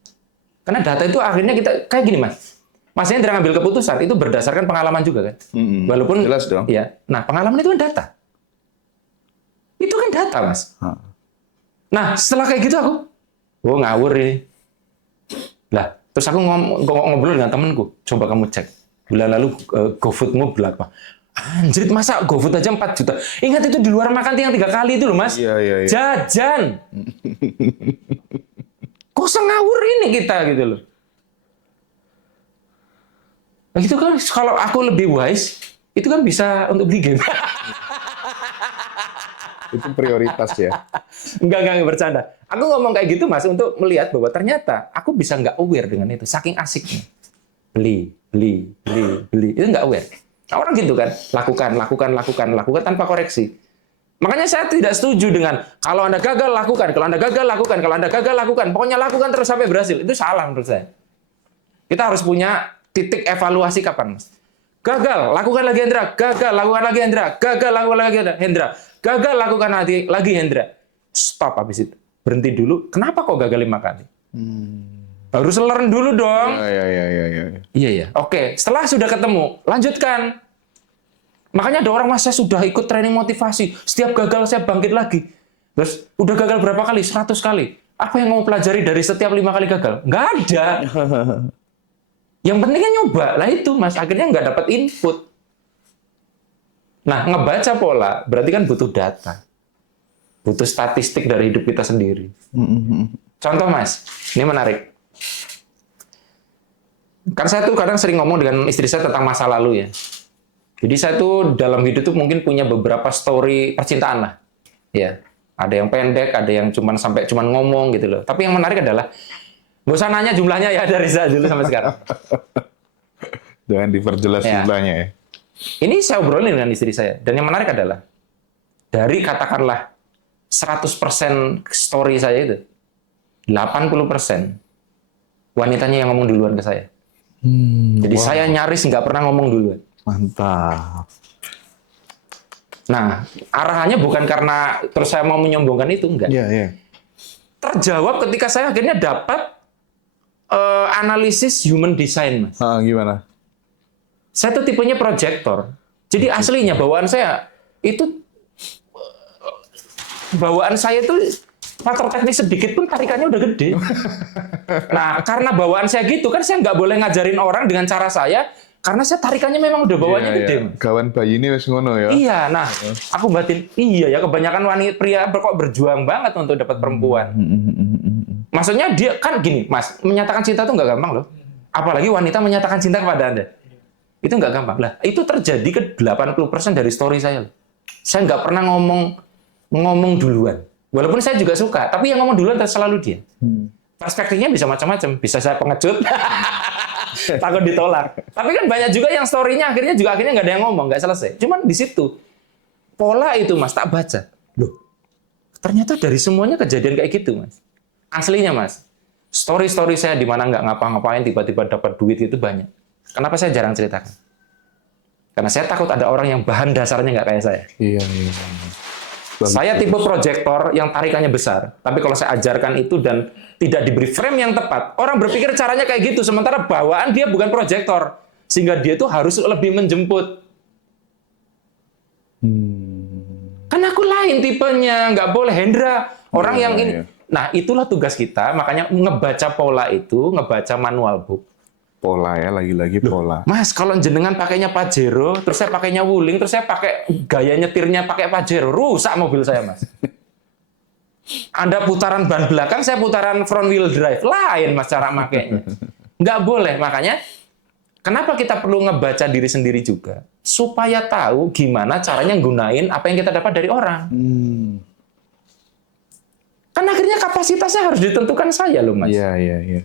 Karena data itu akhirnya kita, kayak gini Mas. Mas Hendra ngambil keputusan itu berdasarkan pengalaman juga kan. Walaupun jelas dong. Ya. Nah, pengalaman itu kan data. Itu kan data, Mas. Nah, setelah kayak gitu aku, ngawur ini. Lah, terus aku ngobrol dengan temanku. Coba kamu cek. Bulan lalu GoFood-mu berapa? Anjir, masa GoFood aja 4 juta? Ingat itu di luar makan yang 3 kali itu loh, Mas. Iya. Jajan. Kok sengawur ini kita gitu loh. Nah, gitu kan kalau aku lebih wise, itu kan bisa untuk beli game. Itu prioritas ya. Enggak bercanda. Aku ngomong kayak gitu Mas untuk melihat bahwa ternyata aku bisa nggak aware dengan itu, saking asiknya. Beli. Itu nggak aware. Nah, orang gitu kan, lakukan tanpa koreksi. Makanya saya tidak setuju dengan kalau Anda gagal lakukan, kalau Anda gagal lakukan, kalau Anda gagal lakukan, pokoknya lakukan terus sampai berhasil. Itu salah menurut saya. Kita harus punya titik evaluasi kapan, Mas. Gagal, lakukan lagi Hendra. Gagal, lakukan lagi Hendra. Gagal, lakukan lagi Hendra. Gagal, lakukan lagi Hendra. Stop habis itu. Berhenti dulu. Kenapa kok gagal 5 kali? Harus learn dulu dong. Iya. Oke, setelah sudah ketemu, lanjutkan. Makanya ada orang, Mas, saya sudah ikut training motivasi. Setiap gagal saya bangkit lagi. Terus, udah gagal berapa kali? 100 kali. Apa yang mau pelajari dari setiap 5 kali gagal? Nggak ada. Yang penting kan nyoba. Lah itu, Mas. Akhirnya nggak dapat input. Nah, ngebaca pola berarti kan butuh data. Butuh statistik dari hidup kita sendiri. Contoh, Mas. Ini menarik. Kan saya tuh kadang sering ngomong dengan istri saya tentang masa lalu ya. Jadi saya tuh dalam hidup tuh mungkin punya beberapa story percintaan lah. Ya. Ada yang pendek, ada yang cuman ngomong gitu loh. Tapi yang menarik adalah nggak usah nanya jumlahnya ya dari saya dulu sampai sekarang. Jangan diperjelas jumlahnya ya. Ini saya obrolin dengan istri saya. Dan yang menarik adalah dari katakanlah 100% story saya itu, 80% wanitanya yang ngomong duluan ke saya. Jadi saya nyaris nggak pernah ngomong duluan. Mantap. Nah, arahannya bukan karena terus saya mau menyombongkan itu, enggak. Iya. Terjawab ketika saya akhirnya dapat analisis human design, Mas. Gimana? Saya tuh tipenya proyektor. Jadi aslinya bawaan saya itu faktor teknis sedikit pun tarikannya udah gede. Nah, karena bawaan saya gitu kan saya nggak boleh ngajarin orang dengan cara saya karena saya tarikannya memang udah bawaannya gede. Kawan bayi ini wes ngono ya. Iya, nah aku batin iya ya kebanyakan wanita pria kok berjuang banget untuk dapat perempuan. Maksudnya dia kan gini, Mas, menyatakan cinta itu nggak gampang loh. Apalagi wanita menyatakan cinta kepada Anda. Itu nggak gampang. Lah, itu terjadi ke 80% dari story saya loh. Saya nggak pernah ngomong duluan. Walaupun saya juga suka, tapi yang ngomong duluan selalu dia. Perspektifnya bisa macam-macam. Bisa saya pengecut, takut ditolak. Tapi kan banyak juga yang story-nya akhirnya nggak ada yang ngomong, nggak selesai. Cuman di situ, pola itu Mas, tak baca. Loh, ternyata dari semuanya kejadian kayak gitu Mas. Aslinya Mas. Story-story saya di mana nggak ngapa-ngapain, tiba-tiba dapat duit itu banyak. Kenapa saya jarang ceritakan? Karena saya takut ada orang yang bahan dasarnya nggak kayak saya. Iya. Saya tipe proyektor yang tarikannya besar. Tapi kalau saya ajarkan itu dan tidak diberi frame yang tepat, orang berpikir caranya kayak gitu. Sementara bawaan dia bukan proyektor. Sehingga dia itu harus lebih menjemput. Kan aku lain tipenya. Nggak boleh. Hendra, orang yang ini. Nah, itulah tugas kita. Makanya ngebaca pola itu, ngebaca manual book. Pola ya, lagi-lagi pola. Mas, kalau jenengan pakainya Pajero, terus saya pakainya Wuling, terus saya pakai gaya nyetirnya pakai Pajero, rusak mobil saya, Mas. Anda putaran ban belakang, saya putaran front wheel drive. Lain, Mas, cara makainya. Nggak boleh. Makanya, kenapa kita perlu ngebaca diri sendiri juga? Supaya tahu gimana caranya gunain apa yang kita dapat dari orang. Kan akhirnya kapasitasnya harus ditentukan saya loh, Mas. Iya.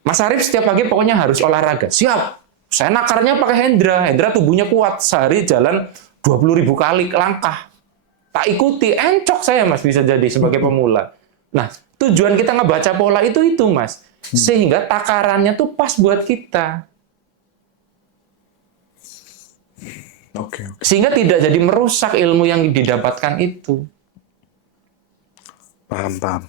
Mas Arief setiap pagi pokoknya harus olahraga. Siap. Saya nakarnya pakai Hendra. Hendra tubuhnya kuat. Sehari jalan 20.000 kali langkah. Tak ikuti. Encok saya, Mas, bisa jadi sebagai pemula. Nah, tujuan kita ngebaca pola itu, Mas. Sehingga takarannya tuh pas buat kita. Oke. Sehingga tidak jadi merusak ilmu yang didapatkan itu. Paham.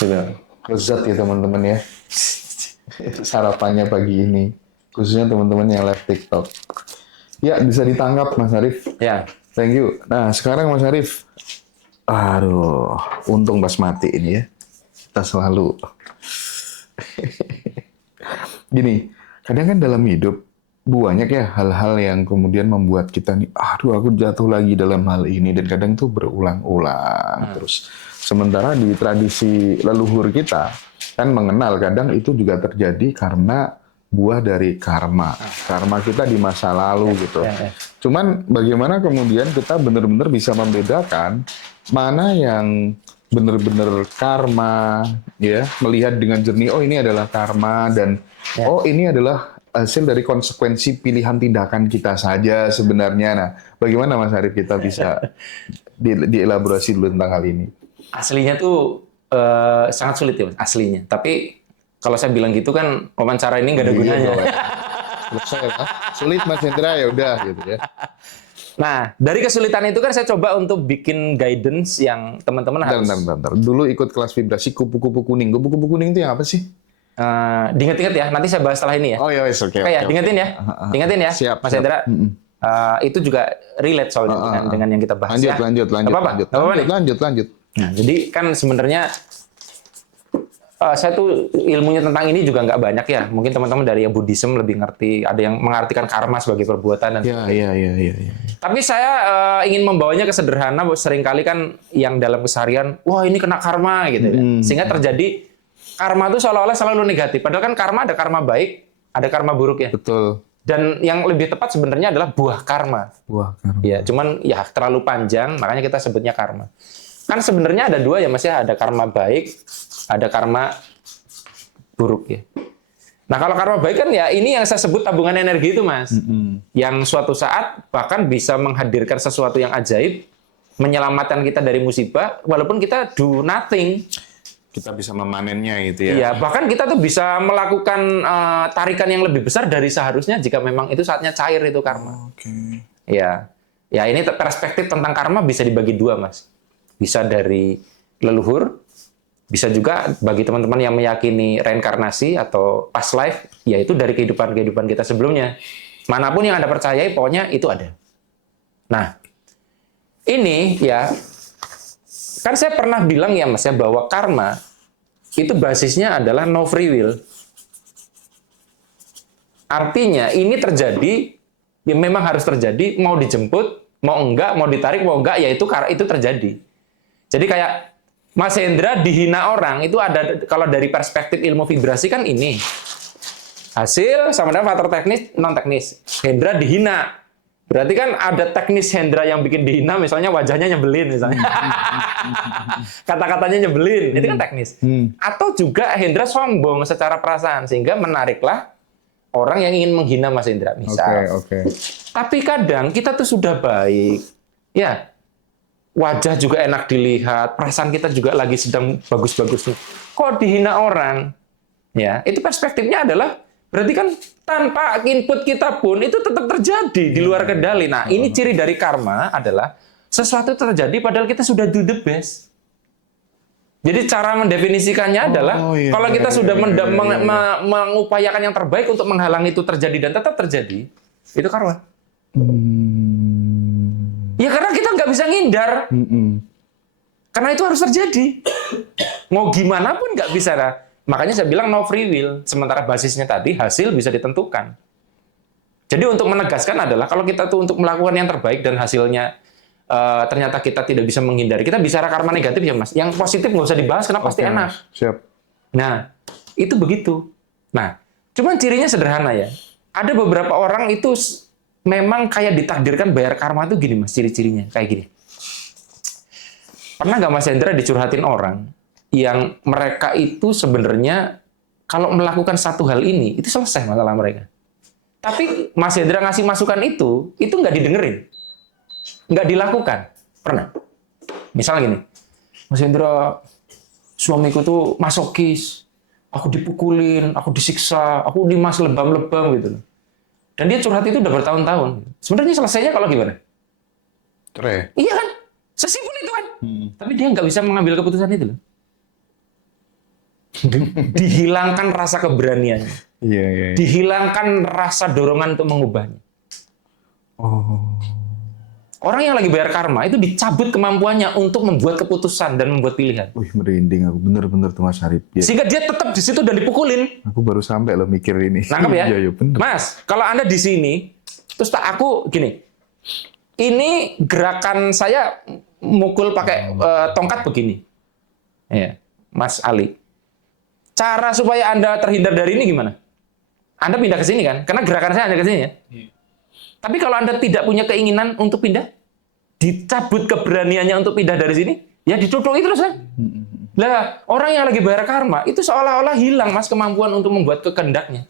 Gitu. Lezat ya teman-teman ya. Itu sarapannya pagi ini. Khususnya teman-teman yang live TikTok. Ya, bisa ditangkap Mas Arief. Ya. Thank you. Nah, sekarang Mas Arief. Aduh, untung basmati ini ya. Kita selalu. Gini, kadang kan dalam hidup banyak ya hal-hal yang kemudian membuat kita nih, aduh aku jatuh lagi dalam hal ini. Dan kadang tuh berulang-ulang terus. Sementara di tradisi leluhur kita kan mengenal kadang itu juga terjadi karena buah dari karma. Karma kita di masa lalu gitu. Cuman bagaimana kemudian kita benar-benar bisa membedakan mana yang benar-benar karma, ya, melihat dengan jernih, oh ini adalah karma dan oh ini adalah hasil dari konsekuensi pilihan tindakan kita saja sebenarnya. Nah, bagaimana Mas Arief kita bisa dielaborasi dulu tentang hal ini? Aslinya tuh sangat sulit ya, Mas, aslinya. Tapi kalau saya bilang gitu kan wawancara ini nggak ada gunanya. Sulit Mas Hendra ya udah gitu ya. Nah, dari kesulitan itu kan saya coba untuk bikin guidance yang teman-teman harus. Bentar. Dulu ikut kelas vibrasi kupu-kupu kuning. Kupu-kupu kuning itu yang apa sih? Diinget-inget ya, nanti saya bahas setelah ini ya. Oh iya, oke. Diingetin ya. Diingetin ya, Siap, Mas Hendra. Itu juga relate soalnya dengan yang kita bahas. Lanjut. Lanjut. Nah, jadi kan sebenarnya saya tuh ilmunya tentang ini juga nggak banyak ya. Mungkin teman-teman dari yang Buddhism lebih ngerti. Ada yang mengartikan karma sebagai perbuatan dan Iya. Tapi saya ingin membawanya ke sederhana. Seringkali kan yang dalam keseharian, wah ini kena karma gitu ya. Sehingga terjadi karma itu seolah-olah selalu negatif. Padahal kan karma ada karma baik, ada karma buruk ya. Betul. Dan yang lebih tepat sebenarnya adalah buah karma. Buah karma. Ya, cuman ya terlalu panjang, makanya kita sebutnya karma. Kan sebenarnya ada dua ya Mas ya, ada karma baik, ada karma buruk ya. Nah kalau karma baik kan ya ini yang saya sebut tabungan energi itu Mas. Yang suatu saat bahkan bisa menghadirkan sesuatu yang ajaib, menyelamatkan kita dari musibah, walaupun kita do nothing. Kita bisa memanennya gitu ya. Iya, bahkan kita tuh bisa melakukan tarikan yang lebih besar dari seharusnya jika memang itu saatnya cair itu karma. Oke. Ya, ya ini perspektif tentang karma bisa dibagi dua Mas. Bisa dari leluhur, bisa juga bagi teman-teman yang meyakini reinkarnasi atau past life, yaitu dari kehidupan-kehidupan kita sebelumnya. Manapun yang Anda percayai, pokoknya itu ada. Nah, ini ya, kan saya pernah bilang ya Mas ya, bahwa karma itu basisnya adalah no free will. Artinya ini terjadi, ya memang harus terjadi, mau dijemput, mau enggak, mau ditarik, mau enggak, ya itu terjadi. Jadi kayak Mas Hendra dihina orang itu ada, kalau dari perspektif ilmu vibrasi kan ini. Hasil sama dengan faktor teknis, non teknis. Hendra dihina. Berarti kan ada teknis Hendra yang bikin dihina, misalnya wajahnya nyebelin misalnya. Kata-katanya nyebelin, itu kan teknis. Atau juga Hendra sombong secara perasaan sehingga menariklah orang yang ingin menghina Mas Hendra misal. Oke. Tapi kadang kita tuh sudah baik. Ya. Wajah juga enak dilihat, perasaan kita juga lagi sedang bagus-bagusnya. Kok dihina orang? Ya, itu perspektifnya adalah berarti kan tanpa input kita pun itu tetap terjadi di luar kendali. Nah, ini ciri dari karma adalah sesuatu terjadi padahal kita sudah do the best. Jadi cara mendefinisikannya adalah kalau kita sudah mengupayakan yang terbaik untuk menghalangi itu terjadi dan tetap terjadi, itu karma. Ya karena kita nggak bisa ngindar. Karena itu harus terjadi. Mau gimana pun nggak bisa. Nah, makanya saya bilang no free will. Sementara basisnya tadi hasil bisa ditentukan. Jadi untuk menegaskan adalah kalau kita tuh untuk melakukan yang terbaik dan hasilnya ternyata kita tidak bisa menghindari. Kita bicara karma negatif ya Mas. Yang positif nggak usah dibahas karena pasti enak. Siap. Nah, itu begitu. Nah, cuman cirinya sederhana ya. Ada beberapa orang itu memang kayak ditakdirkan bayar karma itu gini Mas, ciri-cirinya kayak gini. Pernah nggak Mas Hendra dicurhatin orang yang mereka itu sebenarnya kalau melakukan satu hal ini, itu selesai masalah mereka. Tapi Mas Hendra ngasih masukan itu nggak didengerin. Nggak dilakukan. Pernah? Misal gini, Mas Hendra, suamiku tuh masokis. Aku dipukulin, aku disiksa, aku dimas lebam-lebam gitu. Dan dia curhat itu udah bertahun-tahun. Sebenarnya selesainya kalau gimana? Cerai. Iya kan? Sesimpel itu kan. Tapi dia nggak bisa mengambil keputusan itu loh. Dihilangkan rasa keberaniannya. Iya. Dihilangkan rasa dorongan untuk mengubahnya. Orang yang lagi bayar karma itu dicabut kemampuannya untuk membuat keputusan dan membuat pilihan. Wih, merinding aku. Bener-bener tuh Mas Arif. Ya. Sehingga dia tetap di situ dan dipukulin. Aku baru sampai loh mikir ini. Nangkep ya? Iya, bener. Mas, kalau Anda di sini, terus aku gini, ini gerakan saya mukul pakai tongkat begini. Ya, Mas Ali. Cara supaya Anda terhindar dari ini gimana? Anda pindah ke sini kan? Karena gerakan saya hanya ke sini ya. Tapi kalau Anda tidak punya keinginan untuk pindah, dicabut keberaniannya untuk pindah dari sini, ya ditutupi terus kan? Lah, orang yang lagi bayar karma, itu seolah-olah hilang Mas kemampuan untuk membuat kehendaknya.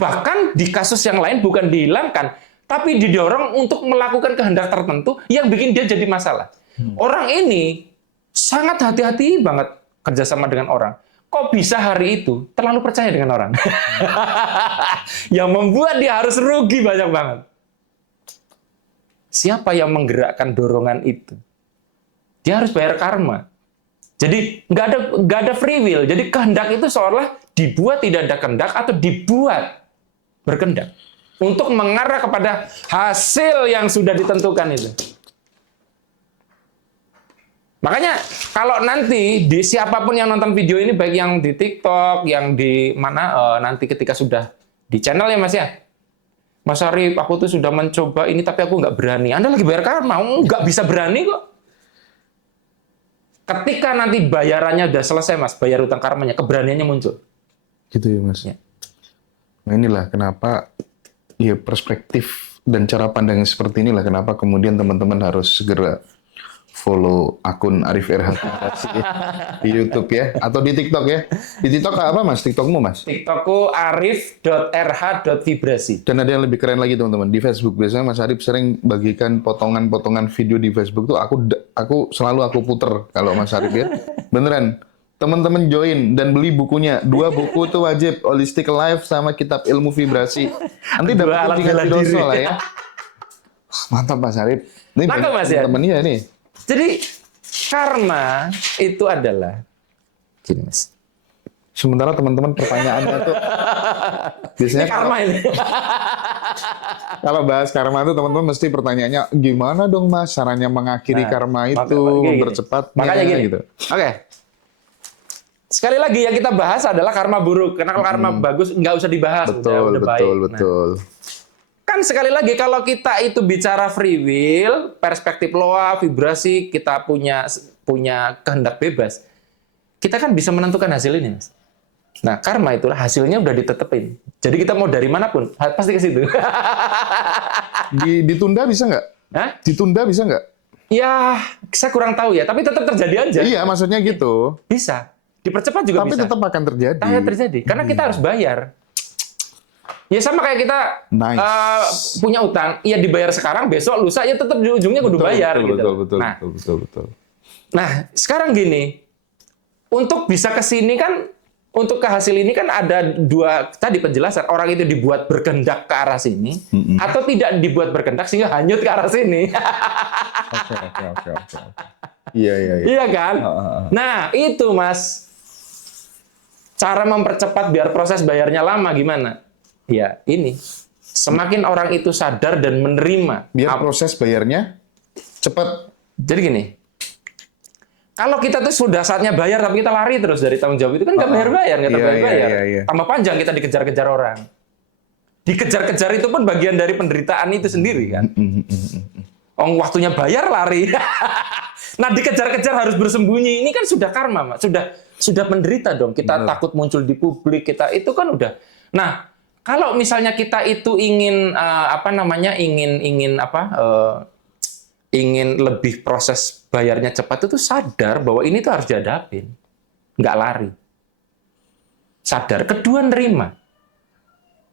Bahkan di kasus yang lain bukan dihilangkan, tapi didorong untuk melakukan kehendak tertentu yang bikin dia jadi masalah. Orang ini sangat hati-hati banget kerjasama dengan orang. Kok bisa hari itu terlalu percaya dengan orang? Yang membuat dia harus rugi banyak banget. Siapa yang menggerakkan dorongan itu? Dia harus bayar karma. Jadi nggak ada free will. Jadi kehendak itu seolah dibuat tidak ada kehendak atau dibuat berkehendak untuk mengarah kepada hasil yang sudah ditentukan itu. Makanya kalau nanti di siapapun yang nonton video ini, baik yang di TikTok, yang di mana nanti ketika sudah di channel ya Mas ya, Mas Arif, aku tuh sudah mencoba ini tapi aku nggak berani. Anda lagi bayar karma, nggak bisa berani kok. Ketika nanti bayarannya udah selesai Mas, bayar utang karmanya, keberaniannya muncul. Gitu ya Mas. Ya. Nah inilah kenapa ya perspektif dan cara pandang seperti inilah kenapa kemudian teman-teman harus segera follow akun Arif RH di YouTube ya atau di TikTok ya. Di TikTok apa Mas? TikTokmu Mas? TikTokku arif.rh.vibrasi. Dan ada yang lebih keren lagi teman-teman. Di Facebook biasanya Mas Arif sering bagikan potongan-potongan video di Facebook tuh aku selalu puter kalau Mas Arif ya. Beneran. Teman-teman join dan beli bukunya. 2 buku tuh wajib, Holistic Life sama Kitab Ilmu Vibrasi. Nanti dapat 3 dosa lah ya. Mantap Mas Arif. Ini Mantap Mas ya. Teman-teman ya nih. Jadi karma itu adalah gini Mas. Sementara teman-teman pertanyaannya tuh biasanya Ini karma ini. kalau bahas karma itu teman-teman mesti pertanyaannya gimana dong Mas caranya mengakhiri karma itu, mempercepatnya Makanya gini. gitu. Oke. Sekali lagi yang kita bahas adalah karma buruk. Karena kalau karma bagus nggak usah dibahas. Betul, udah baik. betul. Nah, Kan sekali lagi kalau kita itu bicara free will, perspektif loa, vibrasi, kita punya kehendak bebas. Kita kan bisa menentukan hasil ini, Mas. Nah, karma itulah hasilnya udah ditetepin. Jadi kita mau dari manapun, pasti ke situ. Ditunda bisa nggak? Hah? Ditunda bisa nggak? Ya, saya kurang tahu ya, tapi tetap terjadi aja. Iya, maksudnya gitu. Bisa. Dipercepat juga Tapi bisa. tetap akan terjadi. Akan terjadi. Karena kita harus bayar. Ya sama kayak kita Nice. punya utang, ya dibayar sekarang, besok, lusa, ya tetap di ujungnya kudu bayar. Gitu. Betul. Nah, sekarang gini, untuk bisa ke sini kan, untuk ke hasil ini kan ada dua tadi penjelasan. Orang itu dibuat berkehendak ke arah sini, atau tidak dibuat berkehendak sehingga hanyut ke arah sini. Oke. Iya. Iya kan? Nah, itu Mas. Cara mempercepat biar proses bayarnya lama gimana? Ya, ini. Semakin orang itu sadar dan menerima. Biar proses bayarnya cepat. Jadi gini, kalau kita tuh sudah saatnya bayar, tapi kita lari terus dari tanggung jawab itu kan nggak bayar-bayar, nggak terbayar. Iya. Tambah panjang kita dikejar-kejar orang. Dikejar-kejar itu pun bagian dari penderitaan itu sendiri kan. Waktunya bayar lari. Nah, dikejar-kejar harus bersembunyi. Ini kan sudah karma, Mas. Sudah menderita dong. Kita takut muncul di publik, kita itu kan udah. Nah, kalau misalnya kita itu ingin ingin lebih proses bayarnya cepat, itu sadar bahwa ini tuh harus dihadapin. Nggak lari. Sadar. Kedua, nerima.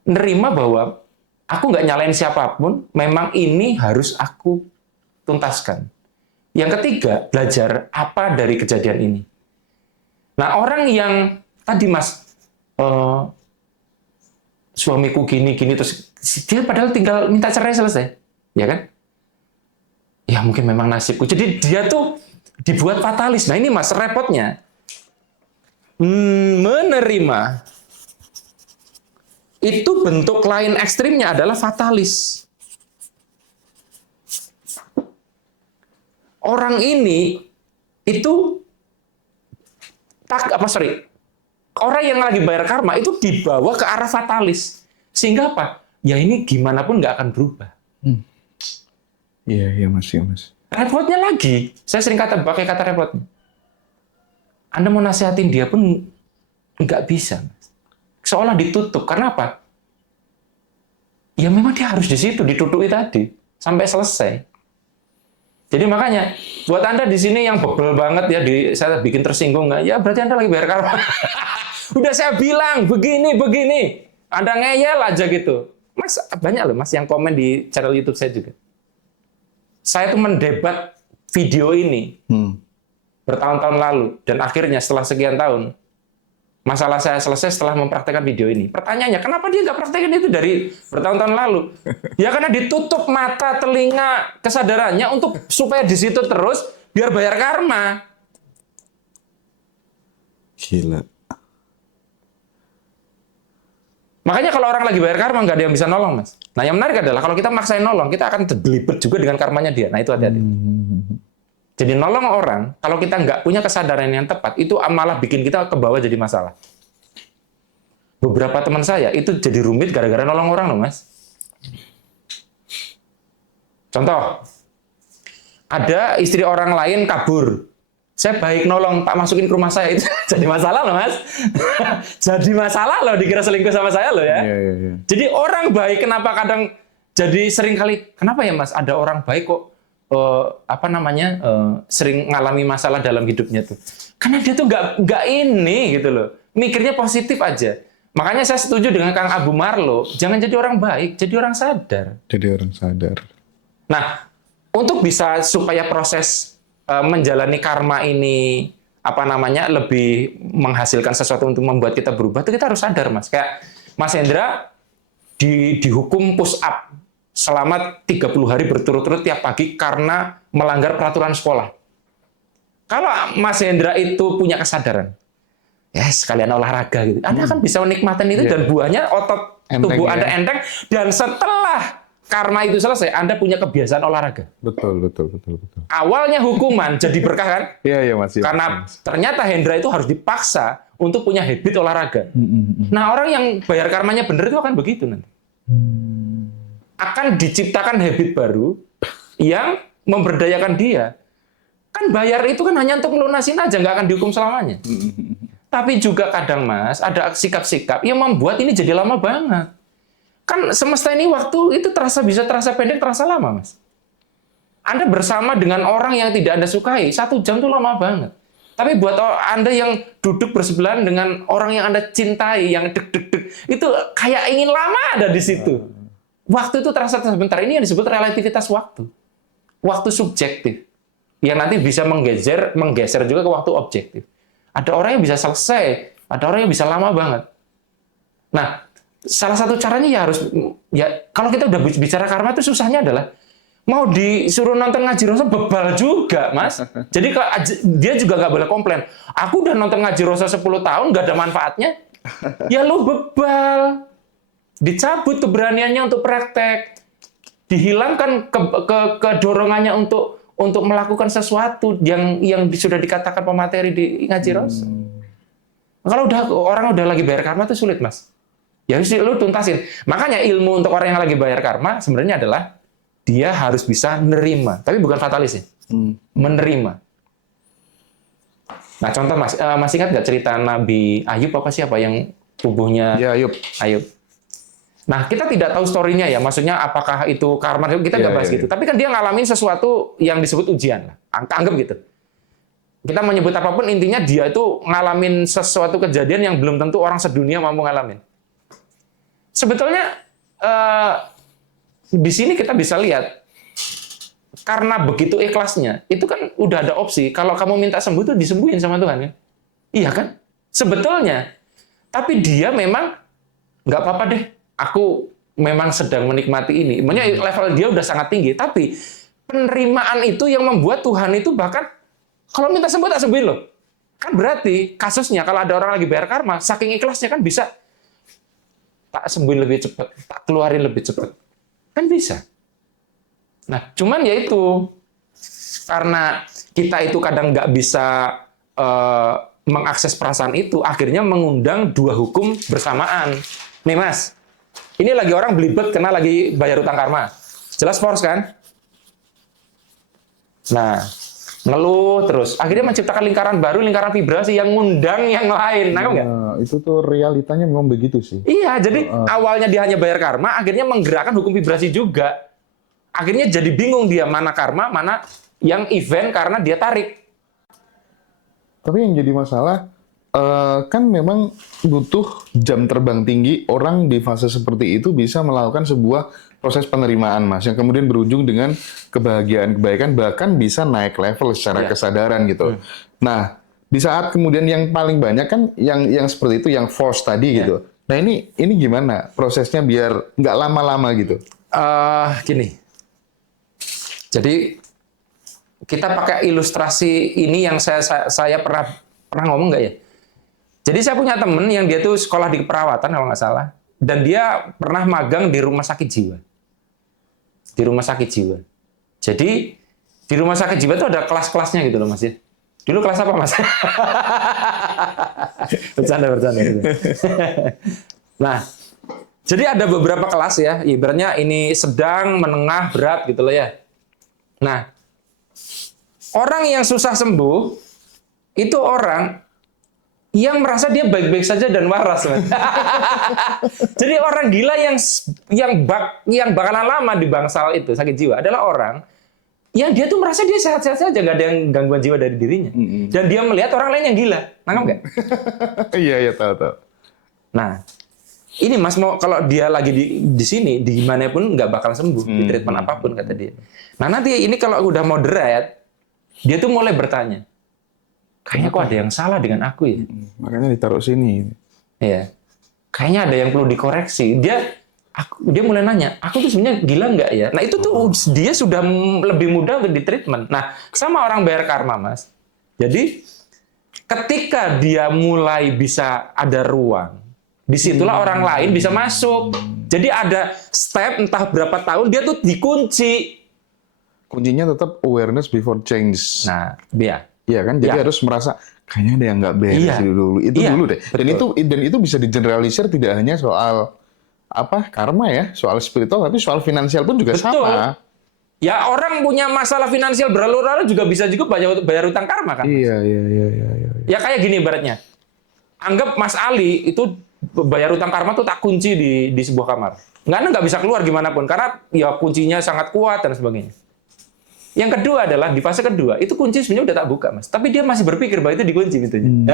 Nerima bahwa aku nggak nyalain siapapun, memang ini harus aku tuntaskan. Yang ketiga, belajar apa dari kejadian ini. Nah, orang yang tadi Mas, suamiku gini, terus dia padahal tinggal minta cerai selesai. Ya kan? Ya mungkin memang nasibku. Jadi dia tuh dibuat fatalis. Nah ini Mas, repotnya. Menerima. Itu bentuk lain ekstrimnya adalah fatalis. Orang ini itu orang yang lagi bayar karma itu dibawa ke arah fatalis. Sehingga apa? Ya ini gimana pun nggak akan berubah. Iya Mas. Repotnya lagi, saya sering pakai kata repotnya. Anda mau nasihatin dia pun nggak bisa. Seolah ditutup. Karena apa? Ya memang dia harus di situ, ditutupi tadi. Sampai selesai. Jadi makanya, buat Anda di sini yang bebel banget ya, saya bikin tersinggung nggak? Ya berarti Anda lagi bayar karma. Udah saya bilang, begini. Anda ngeyel aja gitu. Mas, banyak loh Mas yang komen di channel YouTube saya juga. Saya tuh mendebat video ini bertahun-tahun lalu. Dan akhirnya setelah sekian tahun, masalah saya selesai setelah mempraktekkan video ini. Pertanyaannya, kenapa dia nggak praktekin itu dari bertahun-tahun lalu? Ya karena ditutup mata, telinga, kesadarannya supaya di situ terus, biar bayar karma. Gila. Makanya kalau orang lagi bayar karma, nggak ada yang bisa nolong, Mas. Nah, yang menarik adalah kalau kita maksain nolong, kita akan terlibat juga dengan karmanya dia. Nah, itu hati-hati. Jadi nolong orang, kalau kita nggak punya kesadaran yang tepat, itu malah bikin kita ke bawah jadi masalah. Beberapa teman saya itu jadi rumit gara-gara nolong orang loh, Mas. Contoh, ada istri orang lain kabur. Saya baik nolong, tak masukin ke rumah saya, itu jadi masalah loh, Mas. Jadi masalah loh, dikira selingkuh sama saya loh ya. Iya. Jadi orang baik kenapa kadang jadi sering kali, kenapa ya Mas, ada orang baik kok sering ngalami masalah dalam hidupnya tuh. Karena dia tuh nggak ini gitu loh. Mikirnya positif aja. Makanya saya setuju dengan Kang Abu Marlo, jangan jadi orang baik, jadi orang sadar. Nah, untuk bisa supaya proses menjalani karma ini lebih menghasilkan sesuatu untuk membuat kita berubah, itu kita harus sadar, Mas. Kayak Mas Hendra dihukum push up selama 30 hari berturut-turut tiap pagi karena melanggar peraturan sekolah. Kalau Mas Hendra itu punya kesadaran, ya sekalian olahraga gitu, Anda akan bisa menikmati itu dan buahnya otot tubuh Anda enteng, dan setelah karma itu selesai, Anda punya kebiasaan olahraga. Betul. Awalnya hukuman jadi berkah kan? Iya Mas. Karena ternyata Hendra itu harus dipaksa untuk punya habit olahraga. Nah, orang yang bayar karmanya benar itu akan begitu nanti. akan diciptakan habit baru yang memberdayakan dia. Kan bayar itu kan hanya untuk melunasin aja, nggak akan dihukum selamanya. Tapi juga kadang Mas, ada sikap-sikap yang membuat ini jadi lama banget. Kan semesta ini waktu itu bisa terasa pendek, terasa lama Mas. Anda bersama dengan orang yang tidak Anda sukai, 1 jam itu lama banget. Tapi buat Anda yang duduk bersebelahan dengan orang yang Anda cintai, yang deg-deg-deg, itu kayak ingin lama ada di situ. Waktu itu terasa sebentar. Ini yang disebut relativitas waktu. Waktu subjektif. Yang nanti bisa menggeser juga ke waktu objektif. Ada orang yang bisa selesai, ada orang yang bisa lama banget. Nah, salah satu caranya kalau kita udah bicara karma itu susahnya adalah mau disuruh nonton ngaji rosa bebal juga, Mas. Jadi dia juga nggak boleh komplain. Aku udah nonton ngaji rosa 10 tahun, nggak ada manfaatnya. Ya lu bebal. Dicabut keberaniannya untuk praktek. Dihilangkan kedorongannya untuk melakukan sesuatu yang sudah dikatakan pemateri di ngaji rosa. Kalau orang udah lagi bayar karma itu sulit, Mas. Ya harus lu tuntasin. Makanya ilmu untuk orang yang lagi bayar karma sebenarnya adalah dia harus bisa nerima, tapi bukan fatalis ya. Menerima. Nah, contoh Mas ingat nggak cerita Nabi Ayub apa siapa yang tubuhnya Ya, Ayub. Nah, kita tidak tahu story-nya ya, maksudnya apakah itu karma, kita nggak bahas gitu. Tapi kan dia ngalamin sesuatu yang disebut ujian lah, anggap gitu. Kita menyebut apapun, intinya dia itu ngalamin sesuatu kejadian yang belum tentu orang sedunia mampu ngalamin. Sebetulnya di sini kita bisa lihat, karena begitu ikhlasnya, itu kan udah ada opsi, kalau kamu minta sembuh itu disembuhin sama Tuhan kan? Iya kan? Sebetulnya. Tapi dia memang, nggak apa-apa deh, aku memang sedang menikmati ini. Maksudnya level dia udah sangat tinggi, tapi penerimaan itu yang membuat Tuhan itu bahkan, kalau minta sembuh tak sembuhin loh. Kan berarti kasusnya, kalau ada orang lagi bayar karma, saking ikhlasnya kan bisa, tak sembuhin lebih cepat, tak keluarin lebih cepat. Kan bisa. Nah, cuman ya itu karena kita itu kadang nggak bisa mengakses perasaan itu, akhirnya mengundang 2 hukum bersamaan. Nih Mas, ini lagi orang belibet kena lagi bayar utang karma. Jelas force kan? Nah, ngeluh terus. Akhirnya menciptakan lingkaran baru, lingkaran vibrasi yang ngundang yang lain. Nangkep nggak? Itu tuh realitanya memang begitu sih. Iya, jadi awalnya dia hanya bayar karma, akhirnya menggerakkan hukum vibrasi juga. Akhirnya jadi bingung dia mana karma, mana yang event karena dia tarik. Tapi yang jadi masalah, kan memang butuh jam terbang tinggi, orang di fase seperti itu bisa melakukan sebuah proses penerimaan, Mas, yang kemudian berujung dengan kebahagiaan, kebaikan, bahkan bisa naik level secara kesadaran gitu. Nah, di saat kemudian yang paling banyak kan yang seperti itu, yang force tadi gitu. Nah ini gimana prosesnya biar nggak lama-lama gitu? Gini, jadi kita pakai ilustrasi ini yang saya pernah ngomong nggak ya? Jadi saya punya temen yang dia tuh sekolah di keperawatan kalau nggak salah, dan dia pernah magang di rumah sakit jiwa. Di rumah sakit jiwa. Jadi di rumah sakit jiwa itu ada kelas-kelasnya gitu loh Mas ya. Dulu kelas apa Mas? Bercanda. Nah, jadi ada beberapa kelas ya, ibaratnya ini sedang, menengah, berat gitu loh ya. Nah, orang yang susah sembuh itu orang yang merasa dia baik-baik saja dan waras, Mas. Jadi orang gila yang bakalan lama di bangsal itu sakit jiwa adalah orang yang dia tuh merasa dia sehat-sehat saja, nggak ada yang gangguan jiwa dari dirinya. Dan dia melihat orang lain yang gila. Nangkep nggak? Iya, tahu. Nah, ini Mas, kalau dia lagi di sini, di mana pun nggak bakal sembuh, di treatment apapun, kata dia. Nah, nanti ini kalau udah moderate, dia tuh mulai bertanya, kayaknya kok ada yang salah dengan aku ya? Makanya ditaruh sini. Iya. Kayaknya ada yang perlu dikoreksi. Dia mulai nanya, aku tuh sebenarnya gila nggak ya? Nah itu tuh dia sudah lebih mudah untuk ditreatment. Nah sama orang bayar karma Mas. Jadi ketika dia mulai bisa ada ruang, disitulah orang lain bisa masuk. Jadi ada step entah berapa tahun dia tuh dikunci. Kuncinya tetap awareness before change. Nah dia. Iya kan? Jadi harus merasa kayaknya ada yang nggak beres dulu. Itu dulu deh. Dan itu bisa digeneralisir tidak hanya soal karma ya, soal spiritual, tapi soal finansial pun juga Betul. sama. Ya orang punya masalah finansial berlalu-lalu juga bisa juga bayar utang karma kan. Iya. Ya kayak gini ibaratnya. Anggap Mas Ali itu bayar utang karma tuh tak kunci di sebuah kamar. Nggak bisa keluar gimana pun karena ya kuncinya sangat kuat dan sebagainya. Yang kedua adalah di fase kedua itu kunci sebenarnya udah tak buka Mas, tapi dia masih berpikir bahwa itu dikunci pintunya.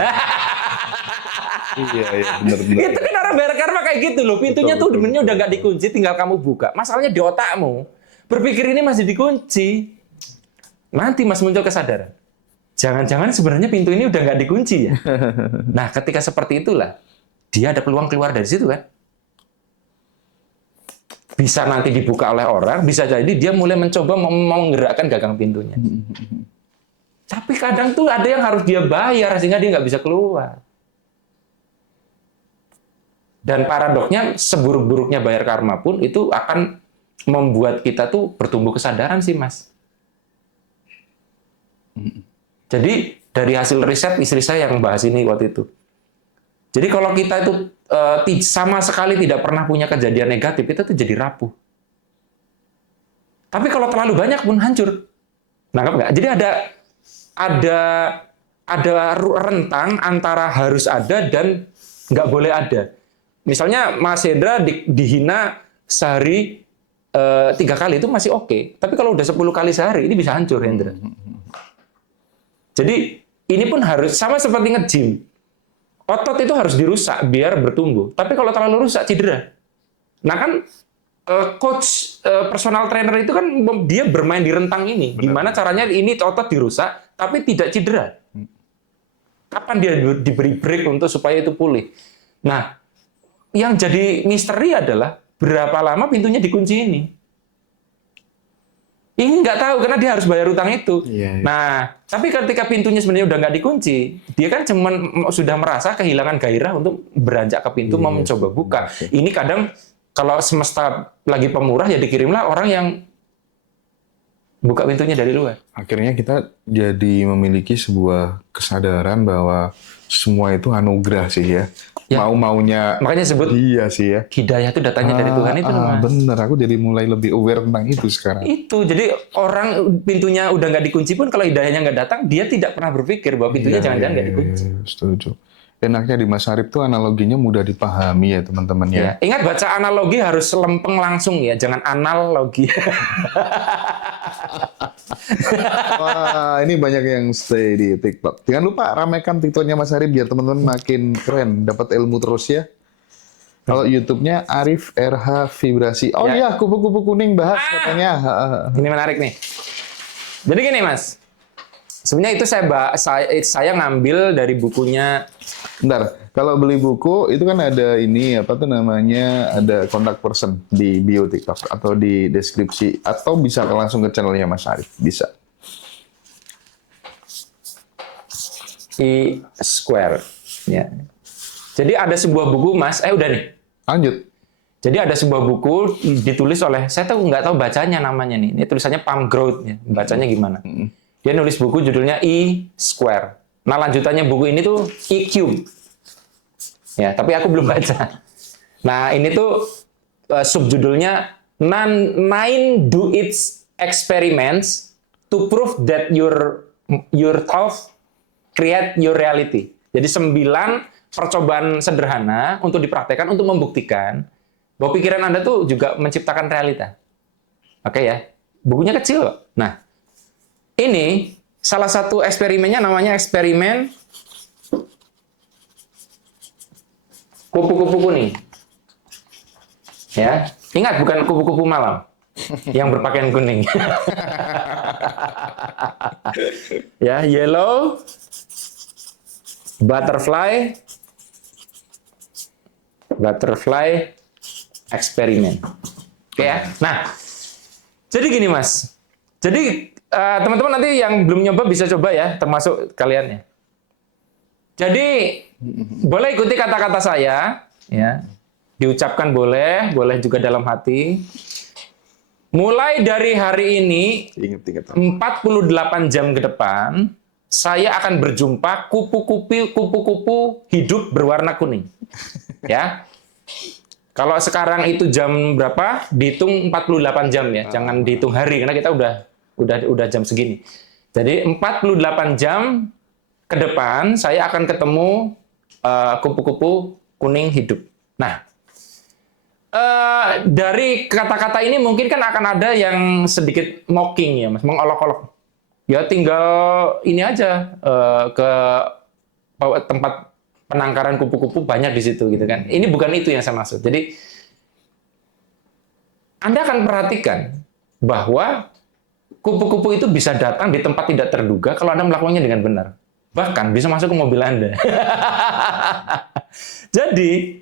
Iya, benar-benar. Itu kan orang bayar karma kayak gitu loh. Pintunya tuh sebenarnya udah nggak dikunci, tinggal kamu buka. Masalahnya di otakmu. Berpikir ini masih dikunci. Nanti Mas muncul kesadaran. Jangan-jangan sebenarnya pintu ini udah nggak dikunci ya. Nah, ketika seperti itulah, dia ada peluang keluar dari situ kan. Bisa nanti dibuka oleh orang, bisa jadi dia mulai mencoba menggerakkan gagang pintunya. Tapi kadang tuh ada yang harus dia bayar sehingga dia nggak bisa keluar. Dan paradoksnya, seburuk-buruknya bayar karma pun itu akan membuat kita tuh bertumbuh kesadaran sih, Mas. Jadi, dari hasil riset istri saya yang bahas ini waktu itu. Jadi, kalau kita itu sama sekali tidak pernah punya kejadian negatif, itu tuh jadi rapuh. Tapi kalau terlalu banyak pun hancur. Nangkap nggak? Jadi ada rentang antara harus ada dan nggak boleh ada. Misalnya Mas Hendra dihina sehari 3 kali itu masih oke. Tapi kalau udah 10 kali sehari, ini bisa hancur, Hendra. Jadi ini pun harus sama seperti nge-gym. Otot itu harus dirusak biar bertumbuh. Tapi kalau terlalu rusak, cedera. Nah kan coach personal trainer itu kan dia bermain di rentang ini. Gimana caranya ini otot dirusak, tapi tidak cedera. Kapan dia diberi break untuk supaya itu pulih. Nah, yang jadi misteri adalah berapa lama pintunya dikunci ini. Ini nggak tahu karena dia harus bayar utang itu. Iya. Nah, tapi ketika pintunya sebenarnya udah nggak dikunci, dia kan cuman sudah merasa kehilangan gairah untuk beranjak ke pintu mau mencoba buka. Ini kadang kalau semesta lagi pemurah ya dikirimlah orang yang buka pintunya dari luar. Akhirnya kita jadi memiliki sebuah kesadaran bahwa semua itu anugerah sih ya. Mau-maunya Makanya sebut iya sih ya. hidayah itu datangnya dari Tuhan itu. Mas. Bener, aku jadi mulai lebih aware tentang itu sekarang. Itu, jadi orang pintunya udah nggak dikunci pun kalau hidayahnya nggak datang, dia tidak pernah berpikir bahwa pintunya jangan-jangan nggak dikunci. Setuju. Enaknya di Mas Arif tuh analoginya mudah dipahami ya teman-teman ya. Ingat baca analogi harus lempeng langsung ya, jangan analogi. Wah, ini banyak yang stay di TikTok. Jangan lupa ramaikan TikToknya Mas Arif biar teman-teman makin keren, dapat ilmu terus ya. Kalau YouTube-nya Arif RH Vibrasi. Oh iya, kupu-kupu kuning bahas katanya. Ini menarik nih. Jadi gini Mas, sebenarnya itu saya ngambil dari bukunya. Bentar, kalau beli buku itu kan ada ini apa tuh namanya, ada kontak person di bio TikTok atau di deskripsi atau bisa langsung ke channelnya Mas Arif, bisa. E-Square. Ya. Jadi ada sebuah buku Mas, udah nih. Lanjut. Jadi ada sebuah buku ditulis oleh, saya tahu nggak tahu bacanya namanya nih. Ini tulisannya Palm Growth, ya. Bacanya gimana? Dia nulis buku judulnya E-Square. Nah lanjutannya buku ini tuh E-Cube. Ya, tapi aku belum baca. Nah ini tuh subjudulnya 9 Do Its Experiments to Prove that your thoughts create your reality. Jadi 9 percobaan sederhana untuk dipraktekkan untuk membuktikan bahwa pikiran Anda tuh juga menciptakan realita. Oke ya, bukunya kecil kok. Nah, ini salah satu eksperimennya namanya eksperimen kupu-kupu kuning. Ya, ingat bukan kupu-kupu malam yang berpakaian kuning. Ya, yellow butterfly eksperimen. Oke ya. Nah, jadi gini Mas. Jadi teman-teman nanti yang belum nyoba bisa coba ya, termasuk kalian ya. Jadi boleh ikuti kata-kata saya, ya. Diucapkan boleh juga dalam hati. Mulai dari hari ini, 48 jam ke depan, saya akan berjumpa kupu-kupu hidup berwarna kuning. Ya. Kalau sekarang itu jam berapa? Dihitung 48 jam ya. Jangan dihitung hari karena kita udah jam segini. Jadi 48 jam ke depan saya akan ketemu kupu-kupu kuning hidup. Nah, dari kata-kata ini mungkin kan akan ada yang sedikit mocking ya, Mas, mengolok-olok. Ya tinggal ini aja ke tempat penangkaran kupu-kupu banyak di situ gitu kan. Ini bukan itu yang saya maksud. Jadi Anda akan perhatikan bahwa kupu-kupu itu bisa datang di tempat tidak terduga kalau Anda melakukannya dengan benar. Bahkan bisa masuk ke mobil Anda. Jadi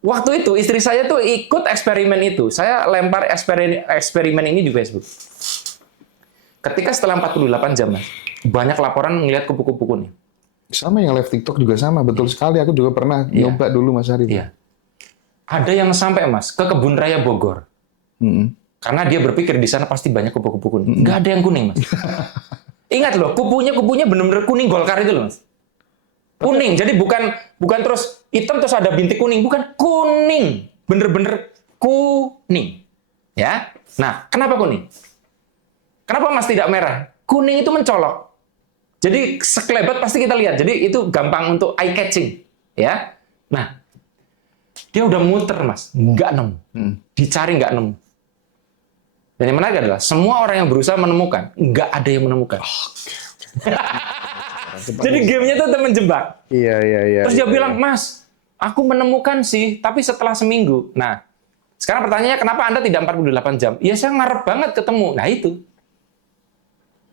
waktu itu istri saya tuh ikut eksperimen itu. Saya lempar eksperimen ini di Facebook. Ketika setelah 48 jam, banyak laporan melihat kupu-kupu kuning. Sama yang live TikTok juga sama, betul sekali. Aku juga pernah nyoba dulu Mas Arif. Iya. Ada yang sampai Mas ke kebun raya Bogor, karena dia berpikir di sana pasti banyak kupu-kupu kuning. Nggak ada yang kuning Mas. Ingat loh, kupunya benar-benar kuning Golkar itu loh Mas. Kuning, jadi bukan terus hitam terus ada bintik kuning, bukan kuning, bener-bener kuning, ya. Nah, kenapa kuning? Kenapa Mas tidak merah? Kuning itu mencolok. Jadi sekelebat pasti kita lihat. Jadi itu gampang untuk eye catching, ya. Nah, dia udah muter Mas, nggak nemu, dicari nggak nemu. Dan yang menarik adalah semua orang yang berusaha menemukan, nggak ada yang menemukan. Jadi gamenya tuh menjebak. Iya. Terus dia bilang, Mas, aku menemukan sih, tapi setelah seminggu. Nah, sekarang pertanyaannya kenapa Anda tidak 48 jam? Ya saya ngarep banget ketemu. Nah itu.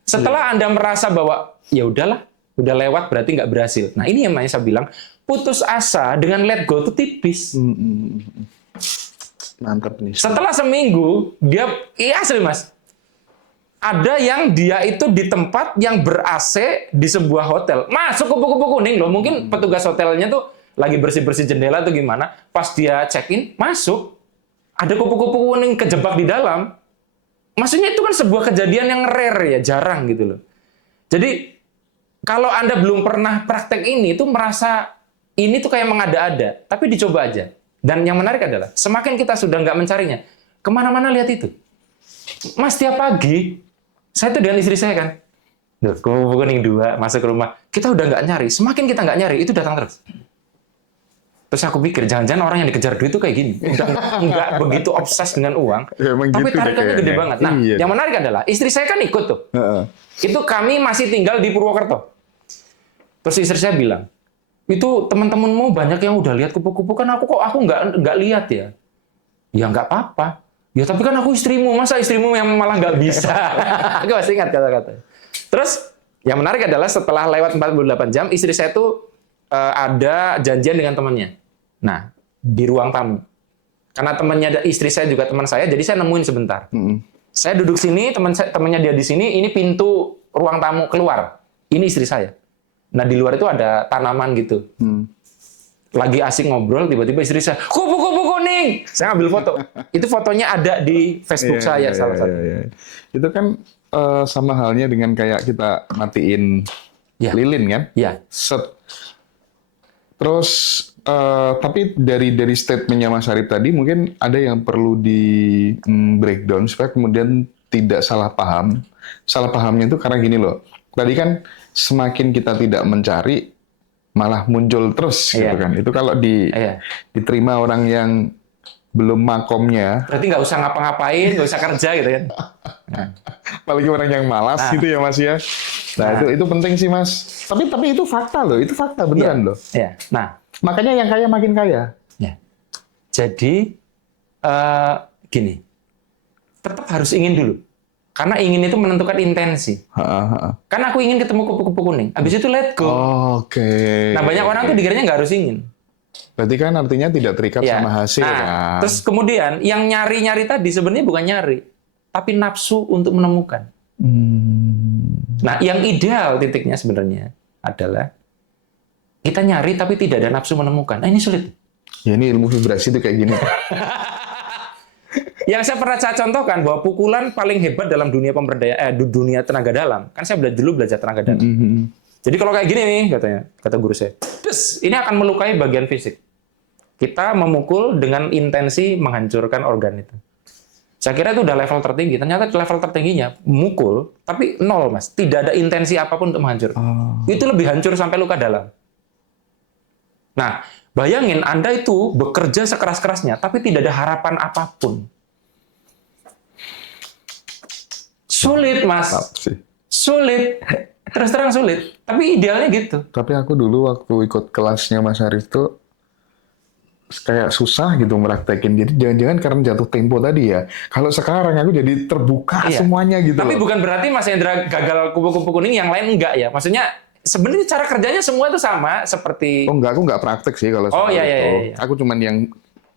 Setelah Anda merasa bahwa ya udahlah, udah lewat berarti nggak berhasil. Nah ini yang saya bilang, putus asa dengan let go itu tipis. Mantap nih. Setelah seminggu, dia, iya asli Mas, ada yang dia itu di tempat yang ber-AC di sebuah hotel. Masuk kupu-kupu kuning loh. Mungkin petugas hotelnya tuh lagi bersih-bersih jendela atau gimana. Pas dia check-in, masuk. Ada kupu-kupu kuning kejebak di dalam. Maksudnya itu kan sebuah kejadian yang rare ya, jarang gitu loh. Jadi, kalau Anda belum pernah praktek ini, itu merasa ini tuh kayak mengada-ada. Tapi dicoba aja. Dan yang menarik adalah, semakin kita sudah nggak mencarinya, kemana-mana lihat itu. Mas, tiap pagi, saya tuh dengan istri saya kan, kupu-kupu kuning 2 masuk ke rumah, kita udah nggak nyari, semakin kita nggak nyari, itu datang terus. Terus aku pikir, jangan-jangan orang yang dikejar duit itu kayak gini, udah nggak begitu obses dengan uang, Ya, tapi gitu tarikannya gede banget. Nah, iya. yang menarik adalah, istri saya kan ikut tuh. Itu kami masih tinggal di Purwokerto. Terus istri saya bilang, itu teman-temanmu banyak yang udah lihat kupu-kupu, kan aku nggak lihat ya. Ya nggak apa-apa. Ya tapi kan aku istrimu, masa istrimu yang malah nggak bisa? Aku masih ingat kata-kata. Terus yang menarik adalah setelah lewat 48 jam, istri saya tuh ada janjian dengan temannya. Nah, di ruang tamu. Karena temannya istri saya juga teman saya, jadi saya nemuin sebentar. Saya duduk sini, temannya dia di sini, ini pintu ruang tamu keluar. Ini istri saya. Nah, di luar itu ada tanaman gitu. Lagi asik ngobrol, tiba-tiba istri saya, kupu-kupu kuning! Saya ambil foto. Itu fotonya ada di Facebook saya, salah satu. Itu kan sama halnya dengan kayak kita matiin lilin kan? Iya. Set. Terus, tapi dari statementnya Mas Arif tadi, mungkin ada yang perlu di breakdown supaya kemudian tidak salah paham. Salah pahamnya itu karena gini loh. Tadi kan semakin kita tidak mencari, malah muncul terus gitu kan. Itu kalau diterima orang yang belum makomnya. Berarti nggak usah ngapa-ngapain, nggak usah kerja gitu kan. Apalagi orang yang malas gitu ya Mas ya. Nah, itu penting sih Mas. Tapi itu fakta loh, itu fakta beneran loh. Iya. Nah, makanya yang kaya makin kaya. Ya. Jadi gini, tetap harus ingin dulu. Karena ingin itu menentukan intensi. Kan aku ingin ketemu kupu-kupu kuning. Habis itu let go. Oke. Nah, banyak orang tuh dikiranya nggak harus ingin. Berarti kan artinya tidak terikat sama hasil kan. Terus kemudian yang nyari-nyari tadi sebenarnya bukan nyari, tapi nafsu untuk menemukan. Nah, yang ideal titiknya sebenarnya adalah kita nyari tapi tidak ada nafsu menemukan. Nah, ini sulit. Ya, ini ilmu vibrasi itu kayak gini. Yang saya pernah contohkan bahwa pukulan paling hebat dalam dunia pemberdayaan, dunia tenaga dalam. Kan saya dulu belajar tenaga dalam. Jadi kalau kayak gini nih, kata guru saya, ini akan melukai bagian fisik. Kita memukul dengan intensi menghancurkan organ itu. Saya kira itu udah level tertinggi. Ternyata level tertingginya mukul, tapi nol, Mas. Tidak ada intensi apapun untuk menghancurkan. Itu lebih hancur sampai luka dalam. Nah, bayangin Anda itu bekerja sekeras-kerasnya, tapi tidak ada harapan apapun. Sulit, Mas. Sih. Sulit. Terus terang sulit. Tapi idealnya gitu. Tapi aku dulu waktu ikut kelasnya Mas Haris tuh kayak susah gitu meraktekin. Jadi jangan-jangan karena jatuh tempo tadi ya. Kalau sekarang aku jadi terbuka Iya. semuanya gitu. Tapi loh. bukan berarti Mas Hendra gagal kupu-kupu kuning, yang lain enggak ya. Maksudnya sebenarnya cara kerjanya semua itu sama seperti. Oh enggak, aku enggak praktek sih kalau soal iya, itu. iya. Aku cuman yang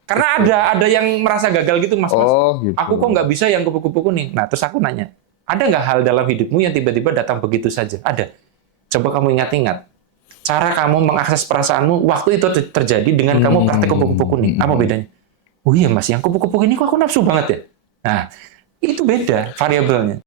Karena ada yang merasa gagal gitu, Mas. Oh, gitu. Aku kok nggak bisa yang kupu-kupu kuning. Nah, terus aku nanya, ada nggak hal dalam hidupmu yang tiba-tiba datang begitu saja? Ada. Coba kamu ingat-ingat. Cara kamu mengakses perasaanmu waktu itu terjadi dengan kamu praktek kupu-kupu kuning. Apa bedanya? Oh iya, Mas, yang kupu-kupu ini kok aku nafsu banget ya? Nah, itu beda variabelnya.